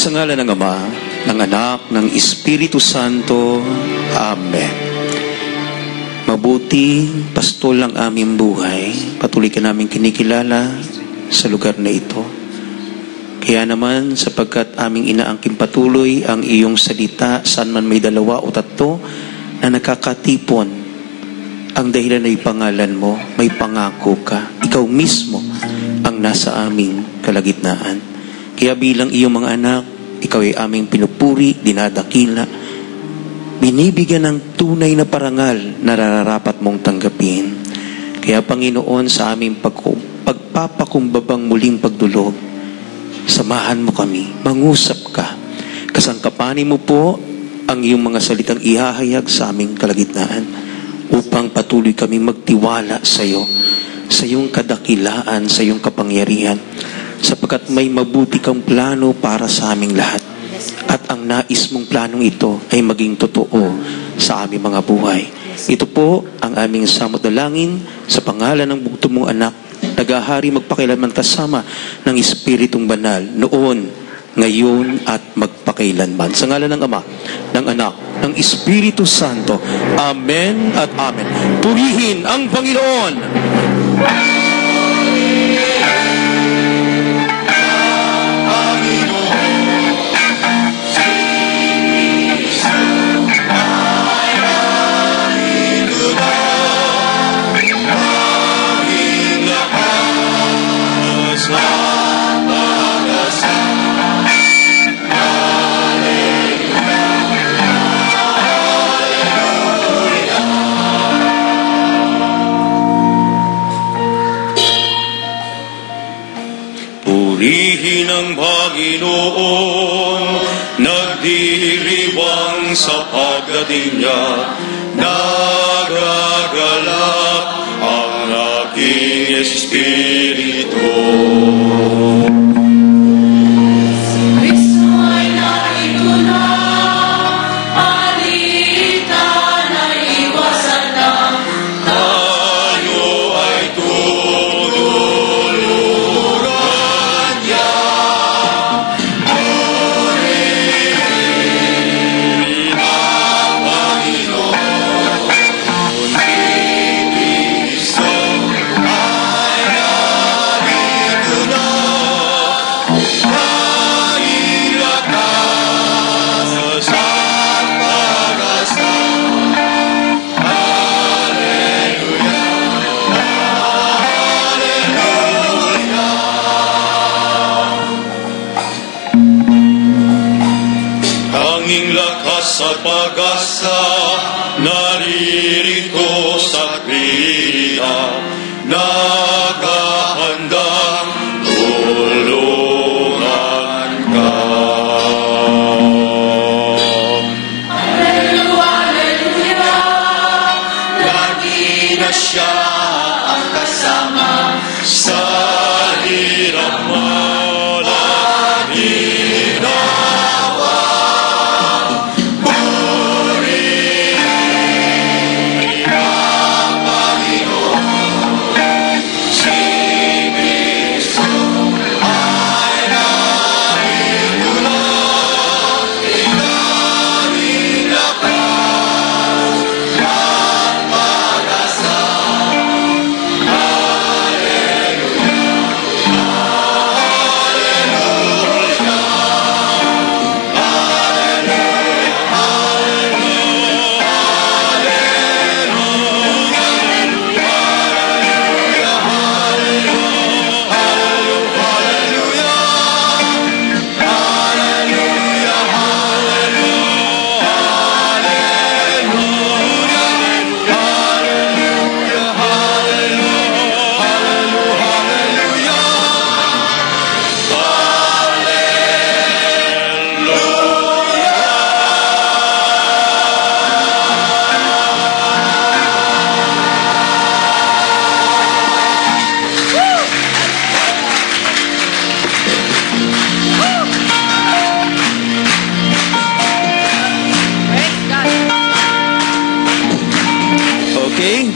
Sa ngalan ng Ama, ng Anak, ng Espiritu Santo. Amen. Mabuti, pastol ang aming buhay. Patuloy ka namin kinikilala sa lugar na ito. Kaya naman, sapagkat aming inaangkin patuloy ang iyong salita, saan man may dalawa o tatlo na nakakatipon, ang dahilan ay pangalan mo, may pangako ka. Ikaw mismo ang nasa aming kalagitnaan. Kaya bilang iyong mga anak, ikaw ay aming pinupuri, dinadakila, binibigyan ng tunay na parangal na nararapat mong tanggapin. Kaya Panginoon, sa aming pagpapakumbabang muling pagdulog, samahan mo kami, mangusap ka. Kasangkapanin mo po ang iyong mga salitang ihahayag sa aming kalagitnaan upang patuloy kami magtiwala sa iyo, sa iyong kadakilaan, sa iyong kapangyarihan, sapagkat may mabuti kang plano para sa aming lahat. At ang nais mong planong ito ay maging totoo sa aming mga buhay. Ito po ang aming samot-dalangin sa pangalan ng bugtong mong anak, nagahari magpakailanman kasama ng Espiritong Banal, noon, ngayon, at magpakailanman. Sa ngalan ng Ama, ng Anak, ng Espiritu Santo. Amen at Amen. Purihin ang Panginoon! Purihin ang Panginoon, nagdiriwang sa pagdating niya, nagagalak ang aking Espiritu. Kristo ay narito na, halita na iwasan na. Tayo ay tutulungan niya. Purihin ang Panginoon. Si Kristo ay narito na. Mailakas at pag-asa. Tanging lakas at pag-asa naririto sa krita, nakahandang tulungan ka. Hallelujah, Lagi na siya ang kasama sa hirap mo. Lagi nawa purihin ang Panginoon. Si Kristo ay narito na. Tanging lakas at pag-asa. praise God. Okay?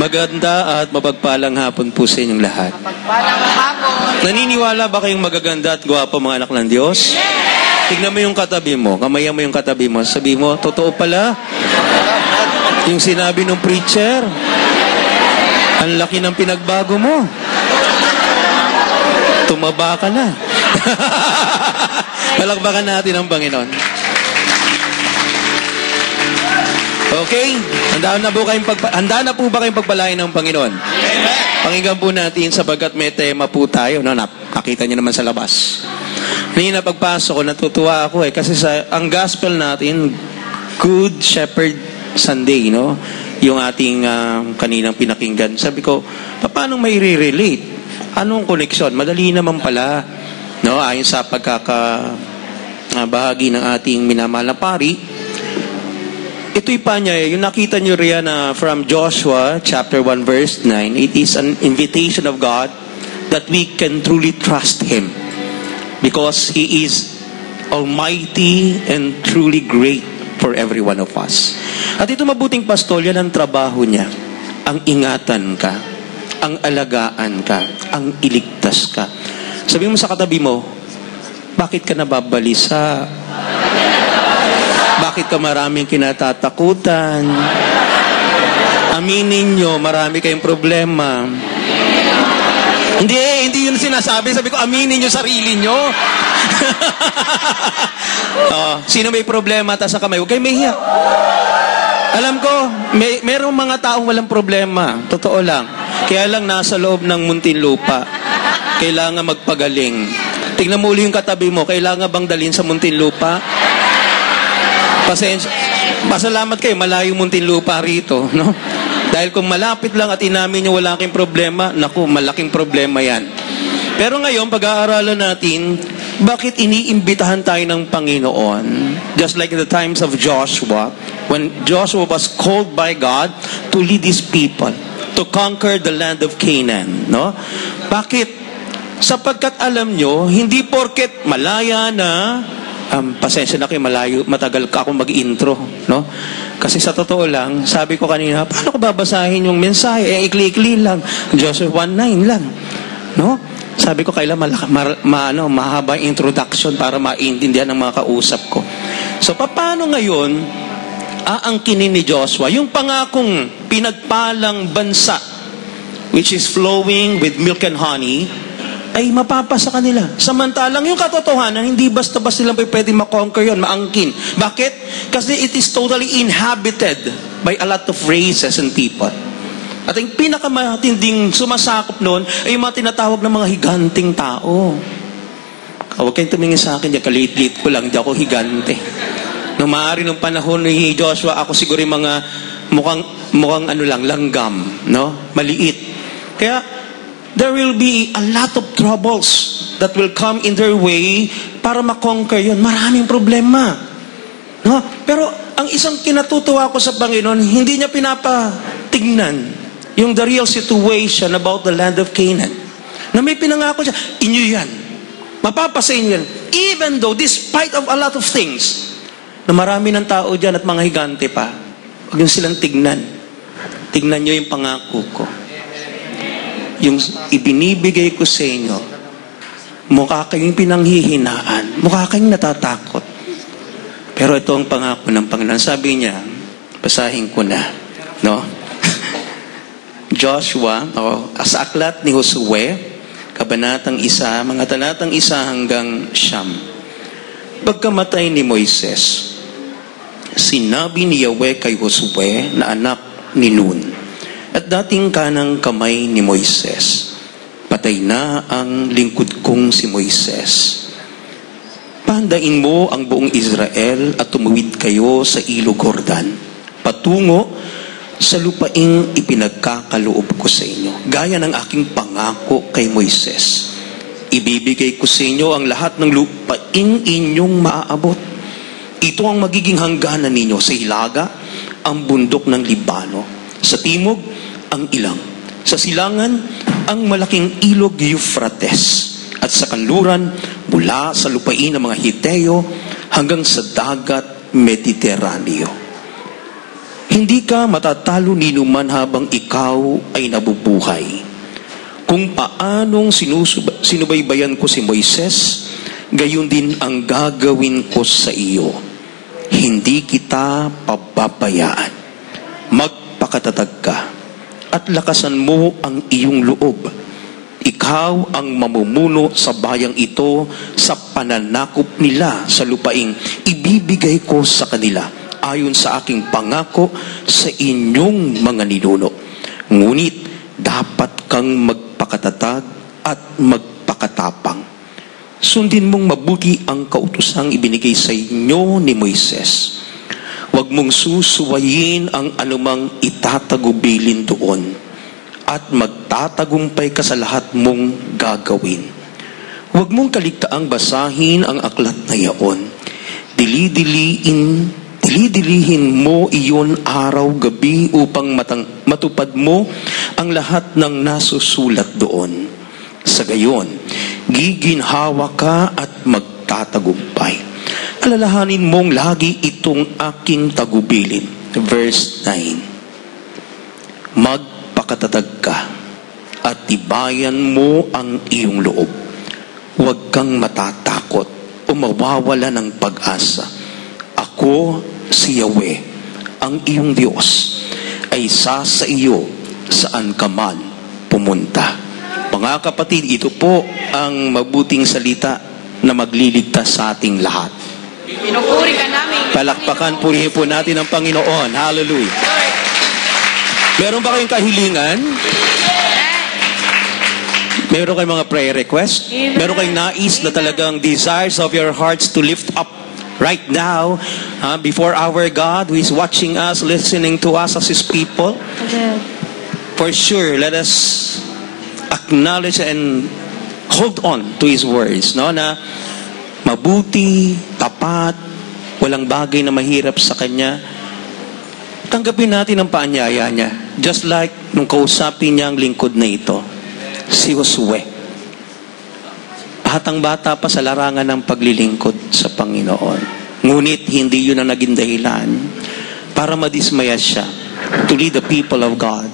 Maganda at mapagpalang hapon po sa inyong lahat. Pagpalang hapon. Naniniwala ba kayong magaganda at gwapo mga anak ng Diyos? Tignan mo yung katabi mo, kamayan mo yung katabi mo, sabi mo, totoo pala. Yung sinabi ng preacher, ang laki ng pinagbago mo. Tumaba ka na. Palakpakan natin ang Panginoon. Okay? Handa na po ba kayong pagpalain ng Panginoon? Pakinggan po natin sapagkat may tema po tayo. No? Nakita niyo naman sa labas. Kanina pagpasok ko, natutuwa ako kasi ang gospel natin, Good Shepherd Sunday, no? Yung ating kaninang pinakinggan. Sabi ko, paano may re-relate? Anong connection? Madali naman pala, no? Ayon sa bahagi ng ating minamahal na pari. Ito'y pa niya, yung nakita niyo riyan from Joshua chapter 1 verse 9, it is an invitation of God that we can truly trust Him because He is almighty and truly great for every one of us. At ito mabuting pastol, yan ang trabaho niya. Ang ingatan ka, ang alagaan ka, ang iligtas ka. Sabi mo sa katabi mo, bakit ka nababalisa? Bakit ka maraming kinatatakutan? Aminin nyo, marami kayong problema. Hindi yun sinasabi. Sabi ko, aminin nyo sarili nyo. Sino may problema, taas ang kamay, huwag kayo mahiya. Alam ko, merong mga taong walang problema. Totoo lang. Kaya lang nasa loob ng Muntinlupa. Kailangan magpagaling. Tignan mo uli yung katabi mo, kailangan bang dalhin sa Muntinlupa? Pasalamat kayo, malayo Muntinlupa rito, no? Dahil kung malapit lang at inamin nyo wala kayong problema, naku, malaking problema yan. Pero ngayon, pag-aaralan natin, bakit iniimbitahan tayo ng Panginoon? Just like in the times of Joshua, when Joshua was called by God to lead his people, to to conquer the land of Canaan, no? Bakit? Sapagkat alam nyo, hindi porket malaya na, pasensya na kayo, matagal ka akong mag-intro, no? Kasi sa totoo lang, sabi ko kanina, paano ko babasahin yung mensahe? Ikli-ikli lang. Joshua 1:9 lang, no? Sabi ko, kailangan mahaba yung introduction para maintindihan ng mga kausap ko. So, paano ngayon aangkinin ni Joshua yung pangakong pinagpalang bansa, which is flowing with milk and honey, ay mapapasa kanila. Samantalang yung katotohanan, hindi basta-basta lang pwede makonquer yun, maangkin. Bakit? Kasi it is totally inhabited by a lot of races and people. At ang pinakamatinding sumasakop noon ay yung mga tinatawag ng mga higanting tao. Huwag kayong tumingin sa akin, kalit-lit ko lang, di ako higante. Nung maaari nung panahon ni Joshua, ako siguro yung mga mukhang langgam, no? Maliit. Kaya, there will be a lot of troubles that will come in their way para makonquer yun. Maraming problema. No? Pero ang isang kinatutuwa ko sa Panginoon, hindi niya pinapatignan yung the real situation about the land of Canaan. Na may pinangako siya, inyo yan. Mapapasa inyo yan. Even though, despite of a lot of things, na marami ng tao dyan at mga higante pa, huwag yung silang tignan. Tignan nyo yung pangako ko. Yung ibinibigay ko sa inyo, mukha kayong pinanghihinaan, mukha kayong natatakot. Pero ito ang pangako ng Panginoon. Sabi niya, basahin ko na, no? Joshua, sa aklat ni Josue, kabanatang 1, mga talatang 1 hanggang 9. Pagkamatay ni Moises, sinabi ni Yahweh kay Josue na anak ni Nun, at dating kanang kamay ni Moises, patay na ang lingkod kong si Moises. Pahandain mo ang buong Israel at tumawid kayo sa ilog Jordan, patungo sa lupaing ipinagkakaloob ko sa inyo, gaya ng aking pangako kay Moises. Ibibigay ko sa inyo ang lahat ng lupaing inyong maaabot. Ito ang magiging hangganan ninyo sa hilaga, ang bundok ng Libano, sa timog, ang ilang. Sa silangan, ang malaking ilog Euphrates. At sa kanluran, mula sa lupain ng mga Hiteo hanggang sa dagat Mediteraneo. Hindi ka matatalo ni numan habang ikaw ay nabubuhay. Kung paanong sinubaybayan ko si Moises, gayon din ang gagawin ko sa iyo. Hindi kita pababayaan. Magpakatatag ka at lakasan mo ang iyong loob. Ikaw ang mamumuno sa bayang ito sa pananakop nila sa lupaing ibibigay ko sa kanila ayon sa aking pangako sa inyong mga ninuno. Ngunit dapat kang magpakatatag at magpakatapang. Sundin mong mabuti ang kautosang ibinigay sa inyo ni Moises. Huwag mong susuwayin ang anumang itatagubilin doon at magtatagumpay ka sa lahat mong gagawin. Huwag mong kaligtaang basahin ang aklat na yaon. Dilidilihin mo iyon araw-gabi upang matupad mo ang lahat ng nasusulat doon. Sa gayon, giginhawa ka at magtatagumpay. Alalahanin mong lagi itong aking tagubilin. Verse 9. Magpakatatag ka at tibayan mo ang iyong loob. Huwag kang matatakot o mawawala ng pag-asa. Ako, si Yahweh, ang iyong Diyos, ay isa sa iyo saan ka man pumunta. Mga kapatid, ito po ang mabuting salita na magliligtas sa ating lahat. Pinupuri ka namin. Palakpakan, purihin po natin ang Panginoon. Hallelujah. Meron ba kayong kahilingan? Meron kayong mga prayer request? Meron kayong nais na talagang desires of your hearts to lift up right now before our God who is watching us, listening to us as His people? For sure, let us acknowledge and hold on to His words, no? Na mabuti, tapat, walang bagay na mahirap sa Kanya. Tanggapin natin ang paanyaya niya. Just like nung kausapin niya ang lingkod na ito, si Josue. Batang-bata pa sa larangan ng paglilingkod sa Panginoon. Ngunit hindi yun ang naging dahilan para madismaya siya to lead the people of God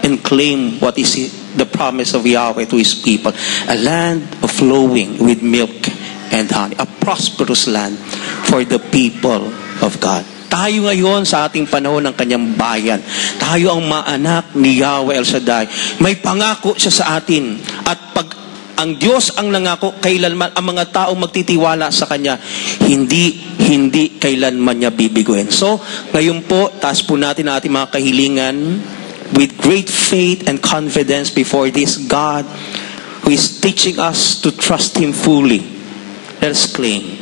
and claim what is the promise of Yahweh to His people. A land of flowing with milk and honey. A prosperous land for the people of God. Tayo ngayon sa ating panahon ng kanyang bayan. Tayo ang maanak ni Yahweh El Shaddai. May pangako siya sa atin. At pag ang Diyos ang nangako, kailanman ang mga tao magtitiwala sa Kanya, hindi kailanman niya bibiguin. So, ngayon po, taas po natin ang ating mga kahilingan with great faith and confidence before this God who is teaching us to trust Him fully. Let us claim,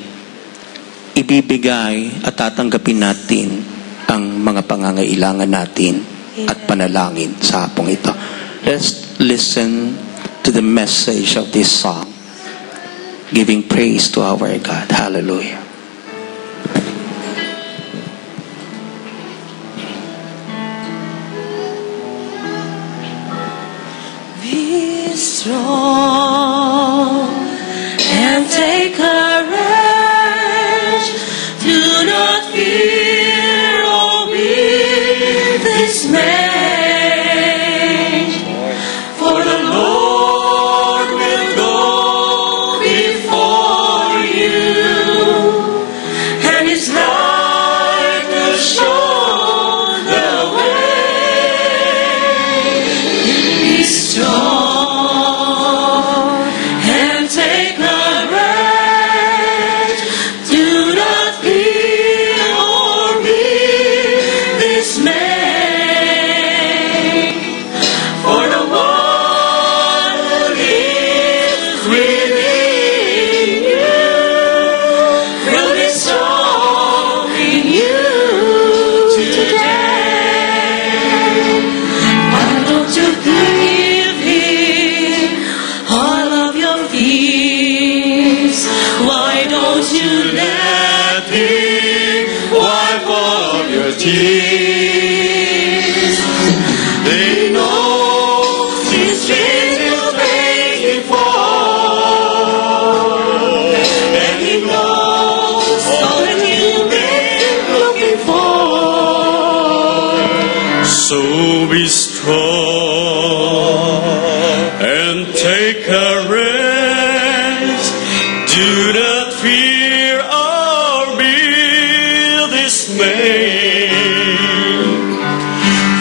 ibibigay at tatanggapin natin ang mga pangangailangan natin at panalangin sa hapong ito. Let's listen to the message of this song, giving praise to our God. Hallelujah. Be strong and take courage. Do not fear or be dismayed. For the Lord will go before you, and His light will show the way. Be strong and take courage. Do not fear or be dismayed. For the one who lives within you will be strong in you today. Why don't you give Him all of your fears? Why don't you let Him Wipe all your tears. They know His streets will break Him fall, and He knows all that you've been looking for. So be strong and take courage. Do not fear or be dismayed.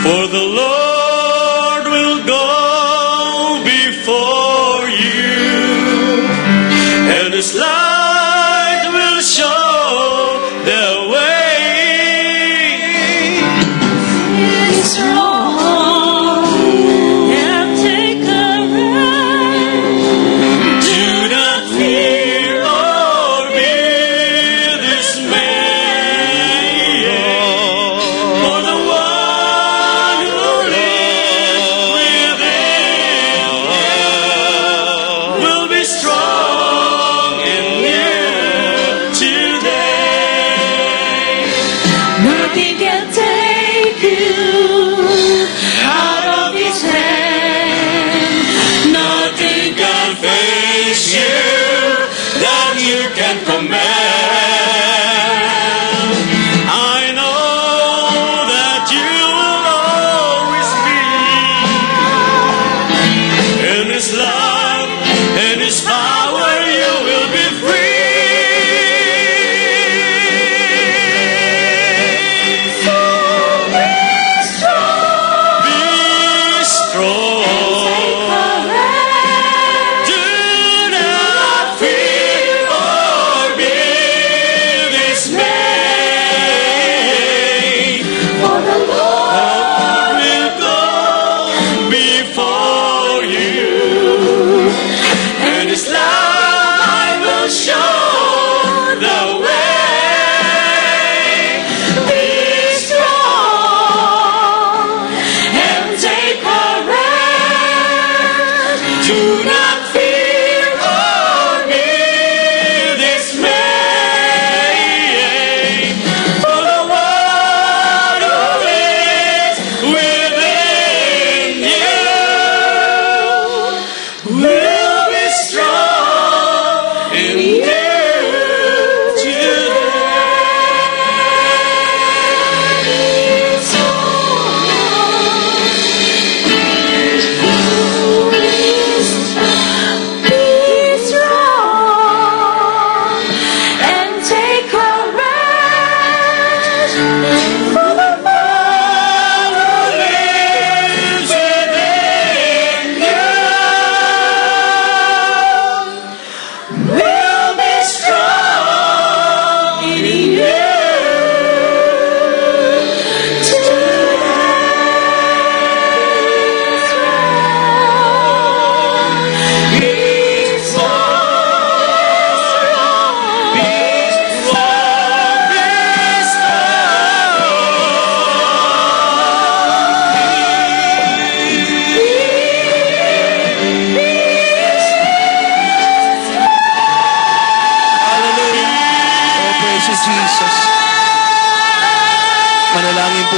For the Lord will go before you, and His light will show the way. Be strong and take courage. Do not fear or be dismayed. For the one who lives within you will be strong in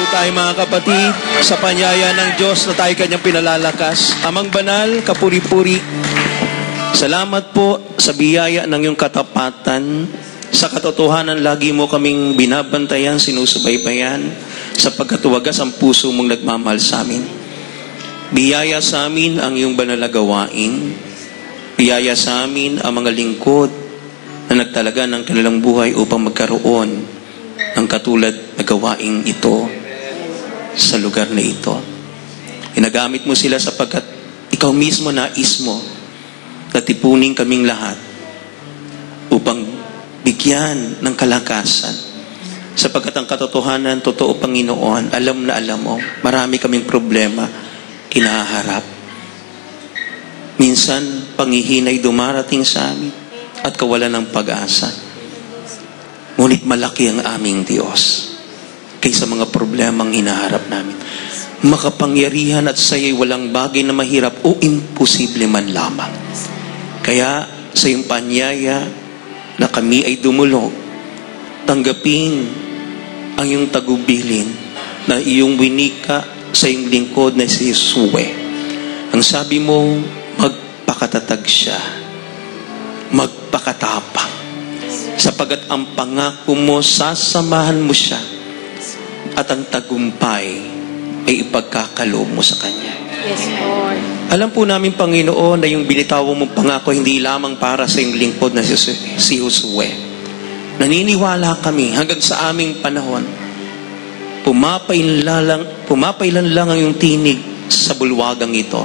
tayo mga kapatid sa panyaya ng Diyos na tayo kanyang pinalalakas. Amang banal, kapuri-puri, salamat po sa biyaya ng iyong katapatan. Sa katotohanan, lagi mo kaming binabantayan, sinusubaybayan, sapagkat wagas ang puso mong nagmamahal sa amin. Biyaya sa amin ang iyong banal na gawain. Biyaya sa amin ang mga lingkod na nagtalaga ng kanilang buhay upang magkaroon ng katulad na gawain ito sa lugar na ito. Inagamit mo sila sapagkat ikaw mismo nais mo na tipunin kaming lahat upang bigyan ng kalakasan. Sapagkat ang katotohanan, totoo Panginoon, alam na alam mo, marami kaming problema kinaharap. Minsan, panghihinay dumarating sa amin at kawalan ng pag-asa. Ngunit malaki ang aming Diyos kaysa mga problemang hinaharap namin. Makapangyarihan at sa'yo'y walang bagay na mahirap o imposible man lamang. Kaya sa iyong panyaya na kami ay dumulog, tanggapin ang iyong tagubilin na iyong winika sa iyong lingkod na si Yesue. Ang sabi mo, magpakatatag siya, magpakatapang. Sapagat ang pangako mo, sasamahan mo siya at ang tagumpay ay ipagkakaloob mo sa Kanya. Yes, Lord. Alam po namin, Panginoon, na yung binitawang mong pangako hindi lamang para sa iyong lingkod na si Josue. Naniniwala kami hanggang sa aming panahon, pumapailan lang ang iyong tinig sa bulwagang ito,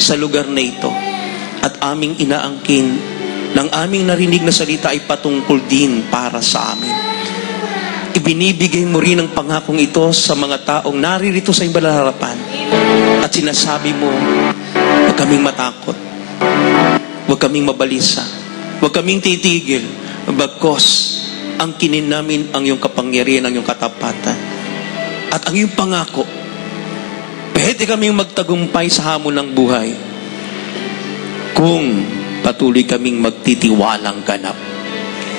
sa lugar na ito, at aming inaangkin ng aming narinig na salita ay patungkol din para sa amin. Ibinibigay mo rin ang pangakong ito sa mga taong naririto sa iyong banal na harapan. At sinasabi mo, huwag kaming matakot, huwag kaming mabalisa, huwag kaming titigil, bagkos ang kinin namin ang iyong kapangyarihan, ang iyong katapatan. At ang iyong pangako, pwede kaming magtagumpay sa hamon ng buhay kung patuloy kaming magtitiwalang ganap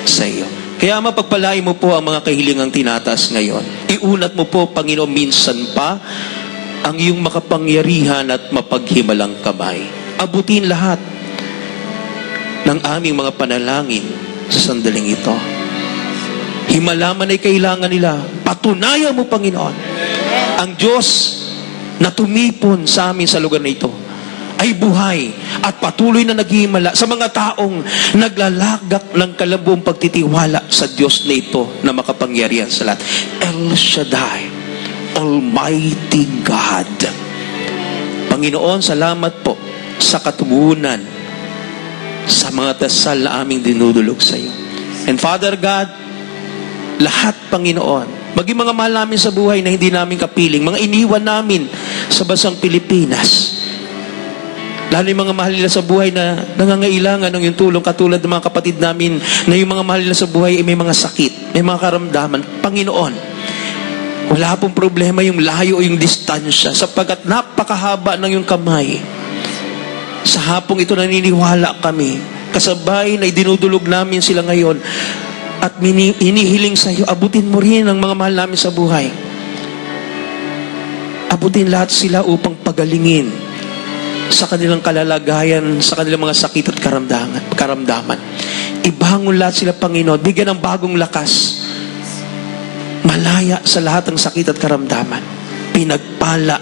sa iyo. Kaya mapagpalain mo po ang mga kahilingang tinatas ngayon. Iunat mo po, Panginoon, minsan pa ang iyong makapangyarihan at mapaghimalang kamay. Abutin lahat ng aming mga panalangin sa sandaling ito. Himalaman ay kailangan nila. Patunayan mo, Panginoon, ang Diyos na tumipon sa amin sa lugar na ito ay buhay at patuloy na naghihimala sa mga taong naglalagak ng kalabong pagtitiwala sa Diyos na ito na makapangyarihan sa lahat. El Shaddai, Almighty God. Panginoon, salamat po sa katugunan sa mga dasal na aming dinudulog sa iyo. And Father God, lahat, Panginoon, maging mga mahal namin sa buhay na hindi namin kapiling, mga iniwan namin sa bansang Pilipinas, lalo yung mga mahal nila sa buhay na nangangailangan ng yung tulong, katulad ng mga kapatid namin na yung mga mahal nila sa buhay ay may mga sakit, may mga karamdaman. Panginoon, wala pong problema yung layo o yung distansya sapagkat napakahaba ng yung kamay. Sa hapong ito naniniwala kami, kasabay na idinudulog namin sila ngayon at inihiling sa iyo, abutin mo rin ang mga mahal namin sa buhay. Abutin lahat sila upang pagalingin sa kanilang kalalagayan, sa kanilang mga sakit at karamdaman. Ibangon lahat sila, Panginoon. Bigyan ng bagong lakas. Malaya sa lahat ng sakit at karamdaman. Pinagpala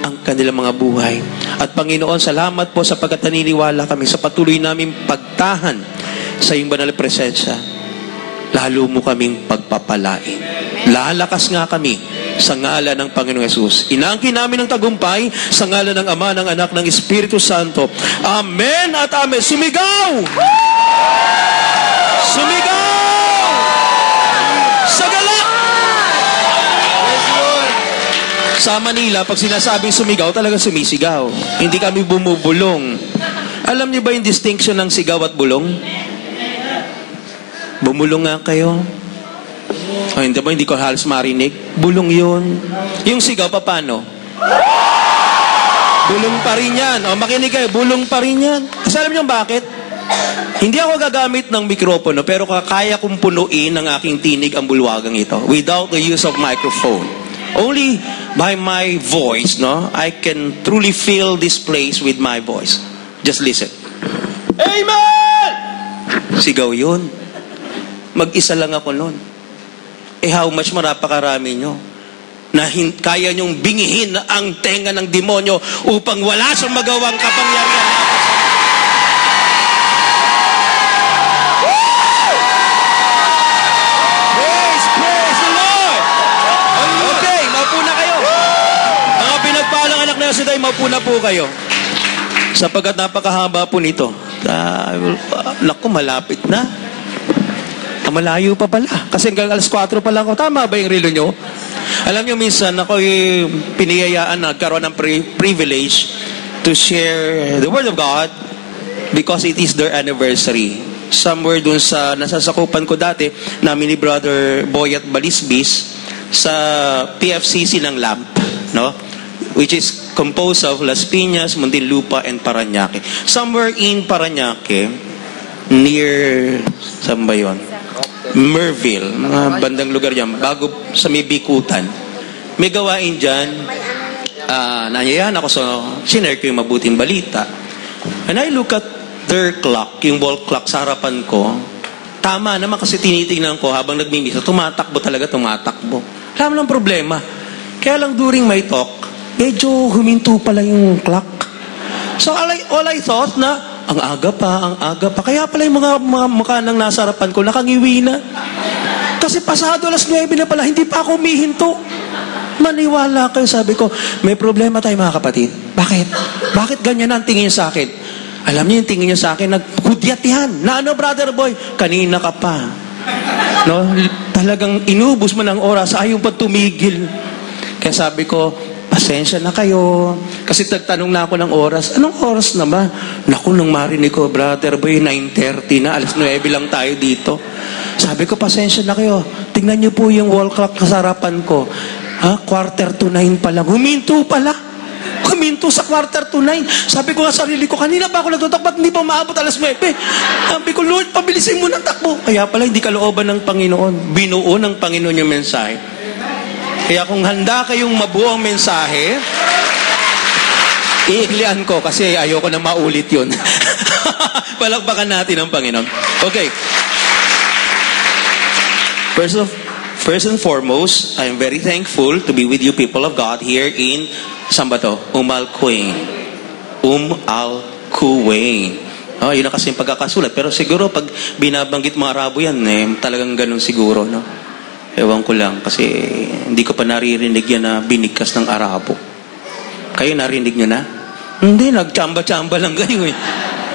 ang kanilang mga buhay. At Panginoon, salamat po sapagkat naniniwala kami sa patuloy naming pagtahan sa iyong banal na presensya. Lalo mo kaming pagpapalain. Lalakas nga kami sa ngalan ng Panginoong Yesus. Inaangkin namin ang tagumpay sa ngalan ng Ama, ng Anak, ng Espiritu Santo. Amen at amen. Sumigaw! Sumigaw! Sagala! Sa Manila, pag sinasabing sumigaw, talaga sumisigaw. Hindi kami bumubulong. Alam niyo ba yung distinction ng sigaw at bulong? Bumulong nga kayo. Oh, hindi ko halos marinig. Bulong yun. Yung sigaw, paano? Bulong pa rin yan. O, makinig kayo, bulong pa rin yan. Kasi alam niyo bakit? Hindi ako gagamit ng mikropono, pero kaya kong punuin ng aking tinig ang bulwagang ito without the use of microphone. Only by my voice, no, I can truly fill this place with my voice. Just listen. Amen! Sigaw yun. Mag-isa lang ako nun. How much marapakarami nyo na kaya nyong bingihin ang tenga ng demonyo upang wala siyang magawang kapangyarihan. Today, mapuna po kayo. Sapagkat napakahaba po nito. Naku, malapit na. Malayo pa pala. Kasi hanggang alas 4 pa lang ako. Tama ba yung relo nyo? Alam nyo, minsan ako'y piniyayaan na nagkaroon ng privilege to share the Word of God because it is their anniversary. Somewhere dun sa nasasakupan ko dati, namin ni Brother Boyat Balisbis sa PFCC ng LAMP, no? Which is composed of Las Piñas, Muntinlupa, and Parañaque. Somewhere in Parañaque, near, saan ba yun? Merville, mga bandang lugar dyan, bago sa may Bikutan. May gawain dyan, nanyayahan ako, so sinare ko yung mabuting balita. And I look at their clock, yung wall clock sa harapan ko. Tama naman kasi tinitingnan ko habang nagmimisa, tumatakbo talaga, tumatakbo. Alam mo lang problema. Kaya lang during my talk, medyo huminto pala yung clock. So all I thought na, ang aga pa. Kaya pala yung mga mukha nang nasa harapan ko, nakangiwi na. Kasi pasado alas 9 na pala, hindi pa ako humihinto. Maniwala kayo, sabi ko, may problema tayo mga kapatid. Bakit? Bakit ganyan ang tingin niya sa akin? Alam niyo yung tingin niya sa akin, naghudyat yan. Na ano, brother boy? Kanina ka pa. No? Talagang inubos mo ng oras, ayaw pa tumigil. Kaya sabi ko, pasensya na kayo. Kasi tagtanong na ako ng oras. Anong oras na ba? Naku, nung marinig ko, brother boy, 9:30 na. Alas 9 lang tayo dito. Sabi ko, pasensya na kayo. Tingnan niyo po yung wall clock sa harapan ko. 8:45 pa lang. Huminto pala. Huminto sa 8:45. Sabi ko nga sarili ko, kanina ba ako nagtutak? Ba't hindi pa maabot alas 9? Sabi ko, Lord, pabilisin mo ng takbo. Kaya pala, hindi kalooban ng Panginoon. Binuo ng Panginoon yung mensahe. Kaya kung handa kayong mabuo ang mensahe, iiklian ko kasi ayoko na maulit yun. Palakpakan natin ang Panginoon. Okay. First and foremost, I am very thankful to be with you people of God here in Sambato, Umalquain. Yun na kasi yung pagkakasulat. Pero siguro pag binabanggit mga Arabo yan, talagang ganun siguro, no? Ewan ko lang, kasi hindi ko pa naririnig yan na binigkas ng Arabo. Kayo narinig nyo na? Hindi, nagtsamba-tsamba lang kayo eh.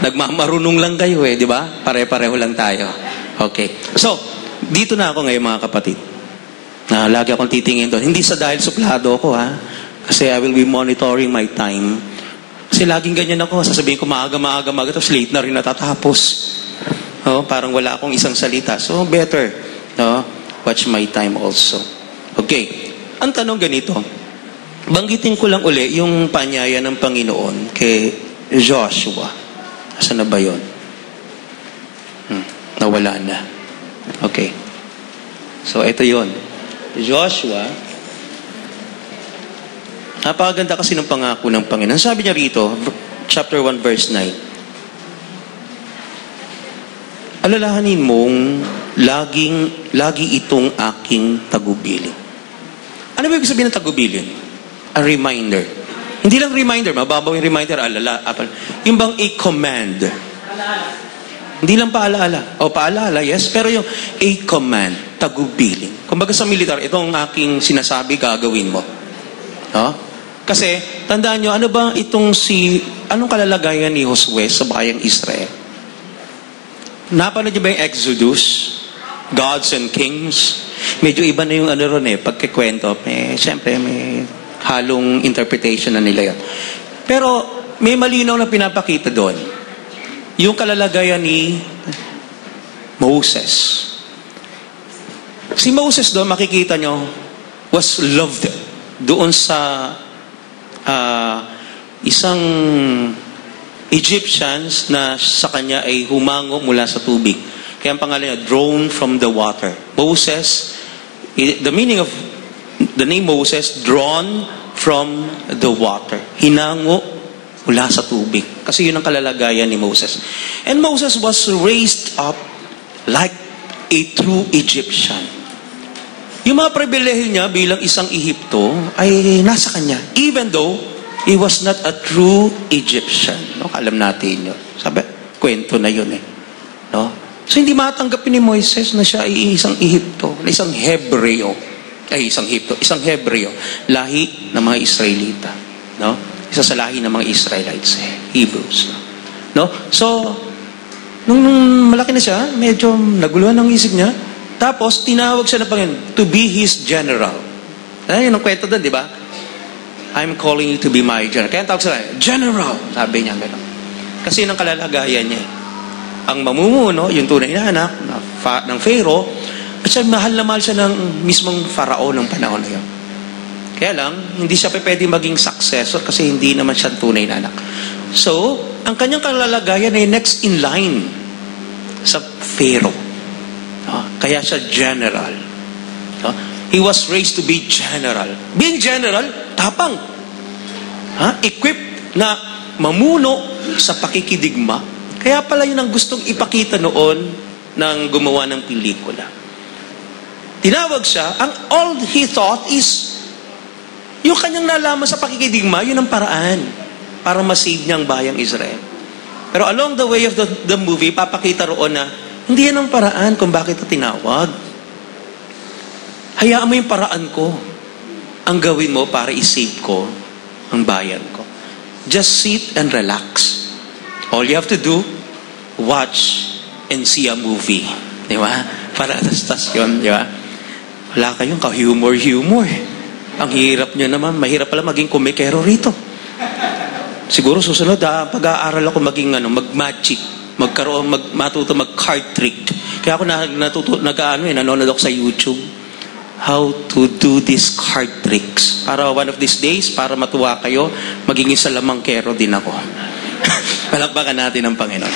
Nagmamarunong lang kayo eh, di ba? Pare-pareho lang tayo. Okay. So, dito na ako ngayon mga kapatid. Lagi akong titingin doon. Hindi sa dahil suplado ako ha. Kasi I will be monitoring my time. Kasi laging ganyan ako. Sasabihin ko maaga, tapos late na rin natatapos. Parang wala akong isang salita. So, better. Watch my time also. Okay. Ang tanong ganito. Banggitin ko lang uli yung panyaya ng Panginoon kay Joshua. Saan na ba yun? Nawala na. Okay. So, ito yun. Joshua. Napakaganda kasi ng pangako ng Panginoon. Sabi niya rito, chapter 1, verse 9. Alalahanin mong lagi itong aking tagubilin. Ano ba ibig sabihin ng tagubilin? A reminder. Hindi lang reminder, mababaw yung reminder, yung bang a command. Hindi lang paalaala. Paalaala, yes, pero yung a command, tagubilin. Kumbaga sa militar, itong aking sinasabi, gagawin mo. Kasi, tandaan nyo, anong kalalagayan ni Josue sa bayang Israel? Napanood niyo ba yung Exodus? Gods and Kings? Medyo iba na yung pagkikwento. Siyempre, may halong interpretation na nila yan. Pero, may malinaw na pinapakita doon. Yung kalalagayan ni Moses. Si Moses doon, makikita nyo, was loved doon sa isang Egyptians na sa kanya ay humango mula sa tubig. Kaya ang pangalan niya, drawn from the water. Moses, the meaning of the name Moses, drawn from the water. Hinango mula sa tubig. Kasi yun ang kalalagayan ni Moses. And Moses was raised up like a true Egyptian. Yung mga pribilehiyo niya bilang isang Ehipto ay nasa kanya. Even though he was not a true Egyptian. No? Alam natin yun. Sabi, kwento na yun eh. No? So hindi matanggapin ni Moises na siya ay isang Ehipto, na isang Hebreo. Isang Hebreo. Lahi ng mga Israelita. No? Isa sa lahi ng mga Israelites. Hebrews. No? So, nung malaki na siya, medyo naguluhan ang isip niya. Tapos, tinawag siya ng Panginoon to be his general. Yun ang kwento doon, di ba? I'm calling you to be my general. Kaya tawag sila, general. Sabi niya, gano'n. Kasi yun ang kalalagayan niya. Ang mamumuno, yung tunay na anak ng Pharaoh, at siya, mahal na mahal siya ng mismong Farao ng panahon na yun. Kaya lang, hindi siya pwede maging successor kasi hindi naman siya tunay na anak. So, ang kanyang kalalagayan ay next in line sa Pharaoh. Kaya siya general. He was raised to be general. Being general, tapang. Equipped na mamuno sa pakikidigma. Kaya pala yun ang gustong ipakita noon ng gumawa ng pelikula. Tinawag siya, all he thought is, yung kanyang nalaman sa pakikidigma, yun ang paraan para masave niya ang bayang Israel. Pero along the way of the movie, papakita roon na, hindi yan ang paraan kung bakit ito tinawag. Hayaan mo yung paraan ko. Ang gawin mo para isave ko ang bayan ko. Just sit and relax. All you have to do, watch and see a movie. Di ba? Para tas yun, di ba? Wala kayong ka-humor. Ang hirap nyo naman. Mahirap pala maging kumikero rito. Siguro susunod, pag-aaral ako maging mag-magic. Matuto mag-card trick. Kaya ako nanonood ako sa YouTube. How to do these card tricks. Para one of these days, para matuwa kayo, maging isa lamang kero din ako. Palakpakan natin ang Panginoon.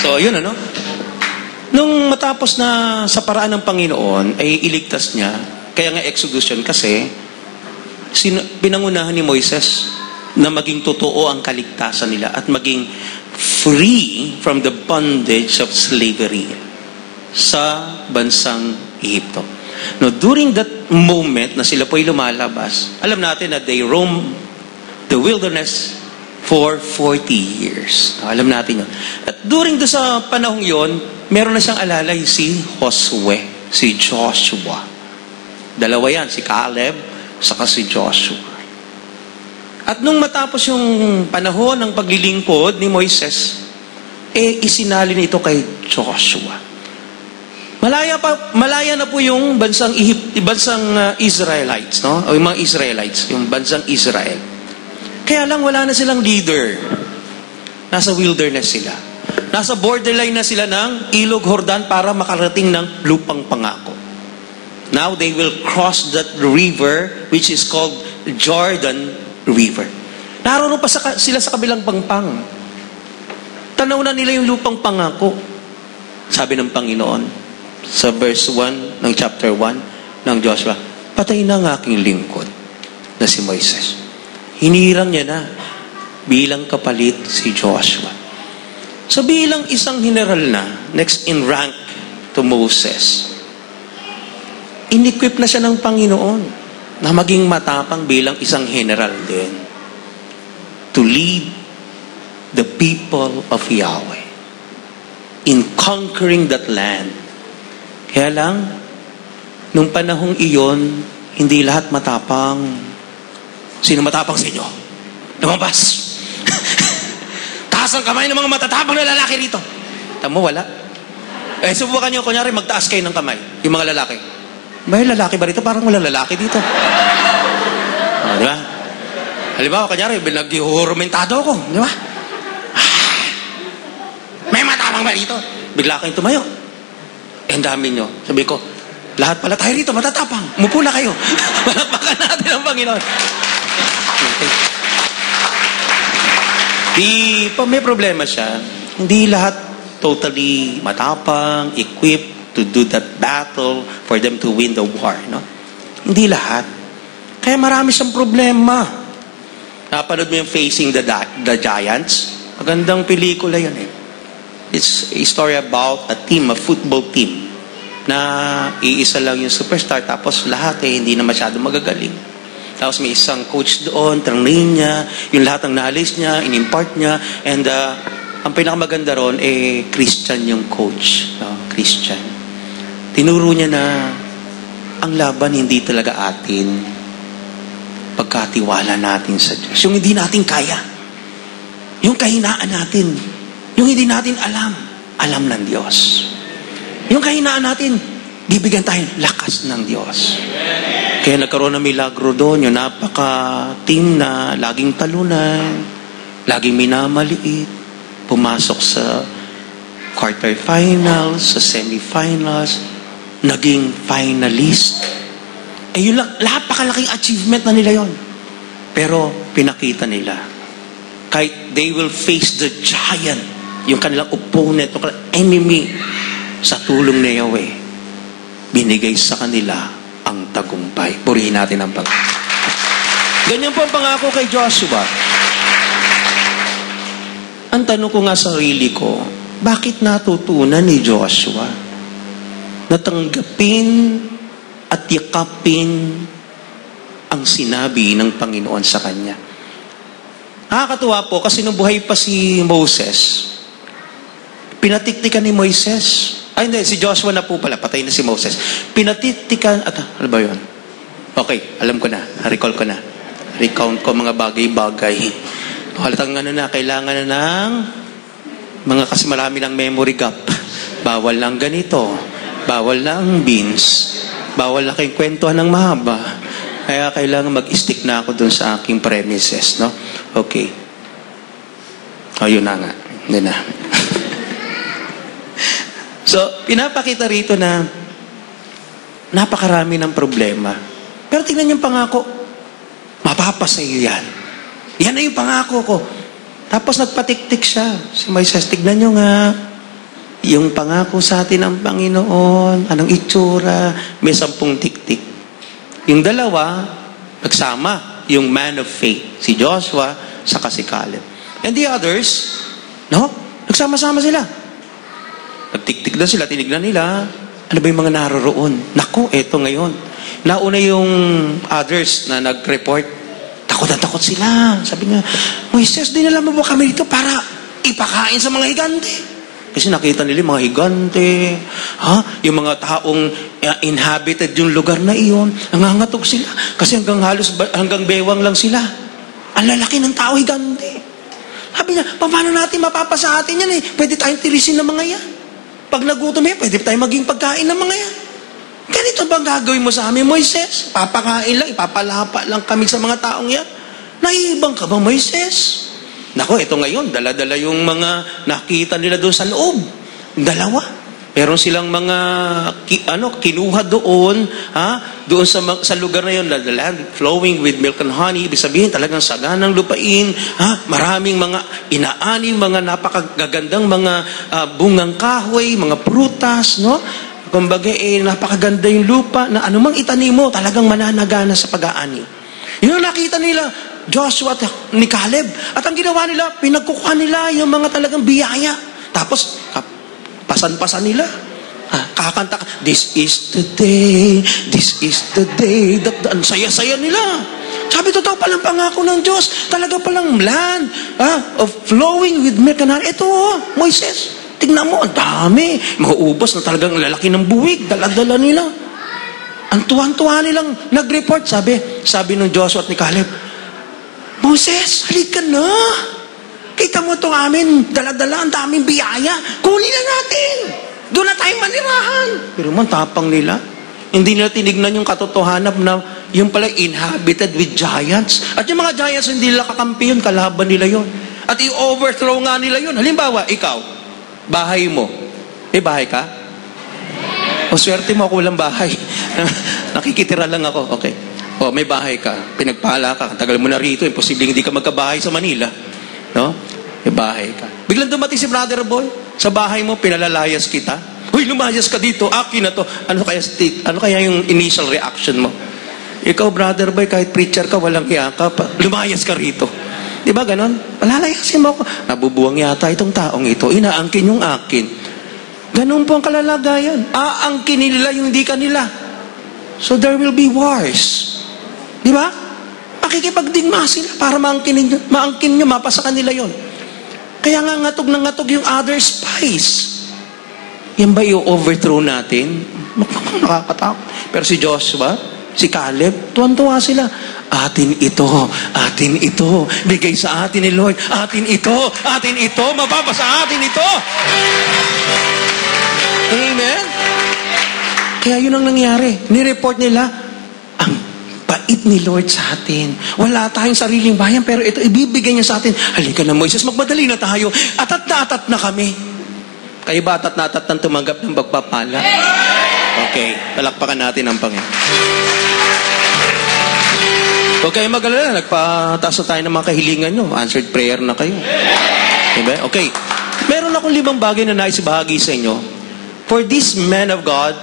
So, yun Nung matapos na sa paraan ng Panginoon, ay iligtas niya. Kaya nga Exodus yun kasi, pinangunahan ni Moises na maging totoo ang kaligtasan nila at maging free from the bondage of slavery sa bansang Ehipto. No, during that moment na sila po'y lumalabas, alam natin na they roam the wilderness for 40 years. Alam natin yun. At during sa panahong yon, meron na siyang alalay si Josue, si Joshua. Dalawa yan, si Caleb, saka si Joshua. At nung matapos yung panahon ng paglilingkod ni Moises, isinalin ito kay Joshua. Malaya na po yung bansang Israelites, no? O yung mga Israelites, yung bansang Israel. Kaya lang wala na silang leader. Nasa wilderness sila. Nasa borderline na sila ng Ilog Jordan para makarating ng lupang pangako. Now they will cross that river which is called Jordan River. Naroon pa sila sa kabilang pangpang. Tanaw na nila yung lupang pangako. Sabi ng Panginoon sa verse 1 ng chapter 1 ng Joshua, patay na ang aking lingkod na si Moises. Hinirang niya na bilang kapalit si Joshua. So bilang isang general na, next in rank to Moses, in-equip na siya ng Panginoon na maging matapang bilang isang general din to lead the people of Yahweh in conquering that land. Kaya lang, nung panahong iyon, hindi lahat matapang. Sino matapang sa inyo? Lumabas. Taas ang kamay ng mga matatapang na lalaki rito. Tamo, wala. Subukan nyo, kunyari, magtaas kayo ng kamay. Yung mga lalaki. May lalaki ba rito? Parang wala lalaki dito. Di ba? Halimbawa, kunyari, nag-hurumentado ako. Di ba? May matapang ba rito? Bigla kayong tumayo. Ang dami nyo. Sabi ko, lahat pala tayo rito, matatapang. Umupo na kayo. Malakpakan natin ang Panginoon. May problema siya. Hindi lahat totally matapang, equipped to do that battle for them to win the war. No? Hindi lahat. Kaya marami siyang problema. Napanood mo yung Facing the Giants? Magandang pelikula yan eh. It's a story about a team, a football team, na iisa lang yung superstar, tapos lahat hindi na masyado magagaling. Tapos may isang coach doon, train niya, yung lahat ng knowledge niya, in-impart niya, and ang pinakamaganda ron, Christian yung coach. No? Christian. Tinuro niya na ang laban hindi talaga atin. Pagkatiwala natin sa Diyos. Yung hindi natin kaya. Yung kahinaan natin. Yung hindi natin alam ng Diyos. Yung kahinaan natin, bibigyan tayo lakas ng Diyos. Kaya nagkaroon ng milagro doon, yung napaka-team na laging talunan, laging minamaliit, pumasok sa quarterfinals, sa semifinals, naging finalist. Yun lang, napakalaking achievement na nila yon. Pero pinakita nila, kahit they will face the giant, yung kanilang opponent, yung kanilang enemy, sa tulong ni Yahweh, binigay sa kanila ang tagumpay. Purihin natin ang Panginoon. Ganyan po ang pangako kay Joshua. Ang tanong ko nga sa sarili ko, bakit natutunan ni Joshua na tanggapin at yakapin ang sinabi ng Panginoon sa kanya? Nakakatuwa po kasi nung buhay pa si Moses, pinatiktikan ni Moises. Ay, hindi. Si Joshua na po pala. Patay na si Moses. Pinatitikan. Ano ba yun? Okay. Alam ko na. Recall ko na. Recount ko mga bagay-bagay. Halatang kailangan na ng kasi marami ng memory gap. Bawal lang ganito. Bawal lang beans. Bawal na kayong kwentuhan ng mahaba. Kaya kailangan mag-stick na ako dun sa aking premises. No? Okay. Yun na nga. Hindi na. So, pinapakita rito na napakarami ng problema. Pero tingnan yung pangako. Mapapasa iyo yan. Yan na yung pangako ko. Tapos nagpatiktik siya. Si Moises, tignan nyo nga. Yung pangako sa atin ng Panginoon. Anong itsura? May 10 tiktik. Yung dalawa, nagsama. Yung man of faith. Si Joshua, saka si Caleb. And the others, no? Nagsama-sama sila. Nagtiktik na sila, tinignan nila. Ano ba yung mga naroroon? Naku, eto ngayon. Nauna yung others na nag-report. Takot na takot sila. Sabi nga, Moises, dinala mo ba kami dito para ipakain sa mga higante? Kasi nakita nila yung mga higante. Yung mga taong inhabited yung lugar na iyon. Nangangatog sila. Kasi hanggang bewang lang sila. Ang lalaki ng tao higante. Sabi niya, paano natin mapapasa atin yan eh? Pwede tayong tirisin ng mga yan. Pag nagutom yan, pwede tayo maging pagkain ng mga yan. Ganito bang gagawin mo sa amin, Moises? Papakain lang, ipapalapa lang kami sa mga taong yan. Naiibang ka ba, Moises? Nako, ito ngayon, dala-dala yung mga nakita nila doon sa loob. Dalawa. Meron silang mga kinuha doon, doon sa lugar na yun, the land flowing with milk and honey. Ibig sabihin, talagang saganang lupain, maraming mga inaani, mga napakagagandang mga bungang kahoy, mga prutas, no? Kumbaga, napakaganda yung lupa na anumang itanim mo, talagang mananagana sa pag-aani. Yun ang nakita nila, Joshua at ni Caleb. At ang ginawa nila, pinagkukuha nila yung mga talagang biyaya. Tapos, pasan-pasan nila. Kakanta ka, this is the day that ang saya-saya nila. Sabi, totoo palang pangako ng Diyos. Talaga palang land of flowing with milk and honey. Ito, Moises, tignan mo, ang dami. Mga ubos na talagang lalaki ng buwig. Dala-dala nila. Ang tuwan-tuwa nilang nag-report. Sabi ng Joshua at ni Caleb, Moses, halika na. Kita mo itong amin, dala-dala, ang daming biyaya. Kunin na natin. Doon na tayo manirahan. Pero man, tapang nila. Hindi nila tinignan yung katotohanan na yung pala inhabited with giants. At yung mga giants, hindi nila kakampi yun, kalaban nila yun. At i-overthrow nga nila yun. Halimbawa, ikaw, bahay mo. May bahay ka? O swerte mo ako walang bahay. Nakikitira lang ako. Okay. O, may bahay ka. Pinagpala ka. Tagal mo na rito. Imposibleng hindi ka magkabahay sa Manila. No? May bahay ka. Biglang dumating si Brother Boy. Sa bahay mo, pinalalayas kita. Hoy, lumayas ka dito, akin na to. Ano kaya yung initial reaction mo? Ikaw, brother boy, kahit preacher ka, walang hiya ka, lumayas ka rito. Di ba ganon? Palalayasin mo ako. Nabubuwang yata itong taong ito. Inaangkin yung akin. Ganon po ang kalalagayan. Aangkin nila yung hindi kanila. So there will be wars. Di ba? Makikipagdigma sila para maangkin nyo, mapasa kanila yon. Kaya nga ngatog na ngatog yung other spies. Yan ba i-overthrow natin? Nakakatakot. Pero si Joshua, si Caleb, tuwan-tuwa sila. Atin ito, bigay sa atin ni Lord. Atin ito, mapapasa atin ito. Amen? Kaya yun ang nangyari. Nireport nila, ang bait ni Lord sa atin. Wala tayong sariling bayan, pero ito, ibibigay niya sa atin. Halika na, Moises, magmadali na tayo. Atat na kami. Kayo ba atat na tumanggap ng pagpapala? Okay, palakpakan natin ang Panginoon. Huwag kayo mag-alala, nagpataas na tayo ng mga kahilingan nyo. Answered prayer na kayo. Diba? Okay. Meron akong 5 bagay na nais ibahagi sa inyo. For this man of God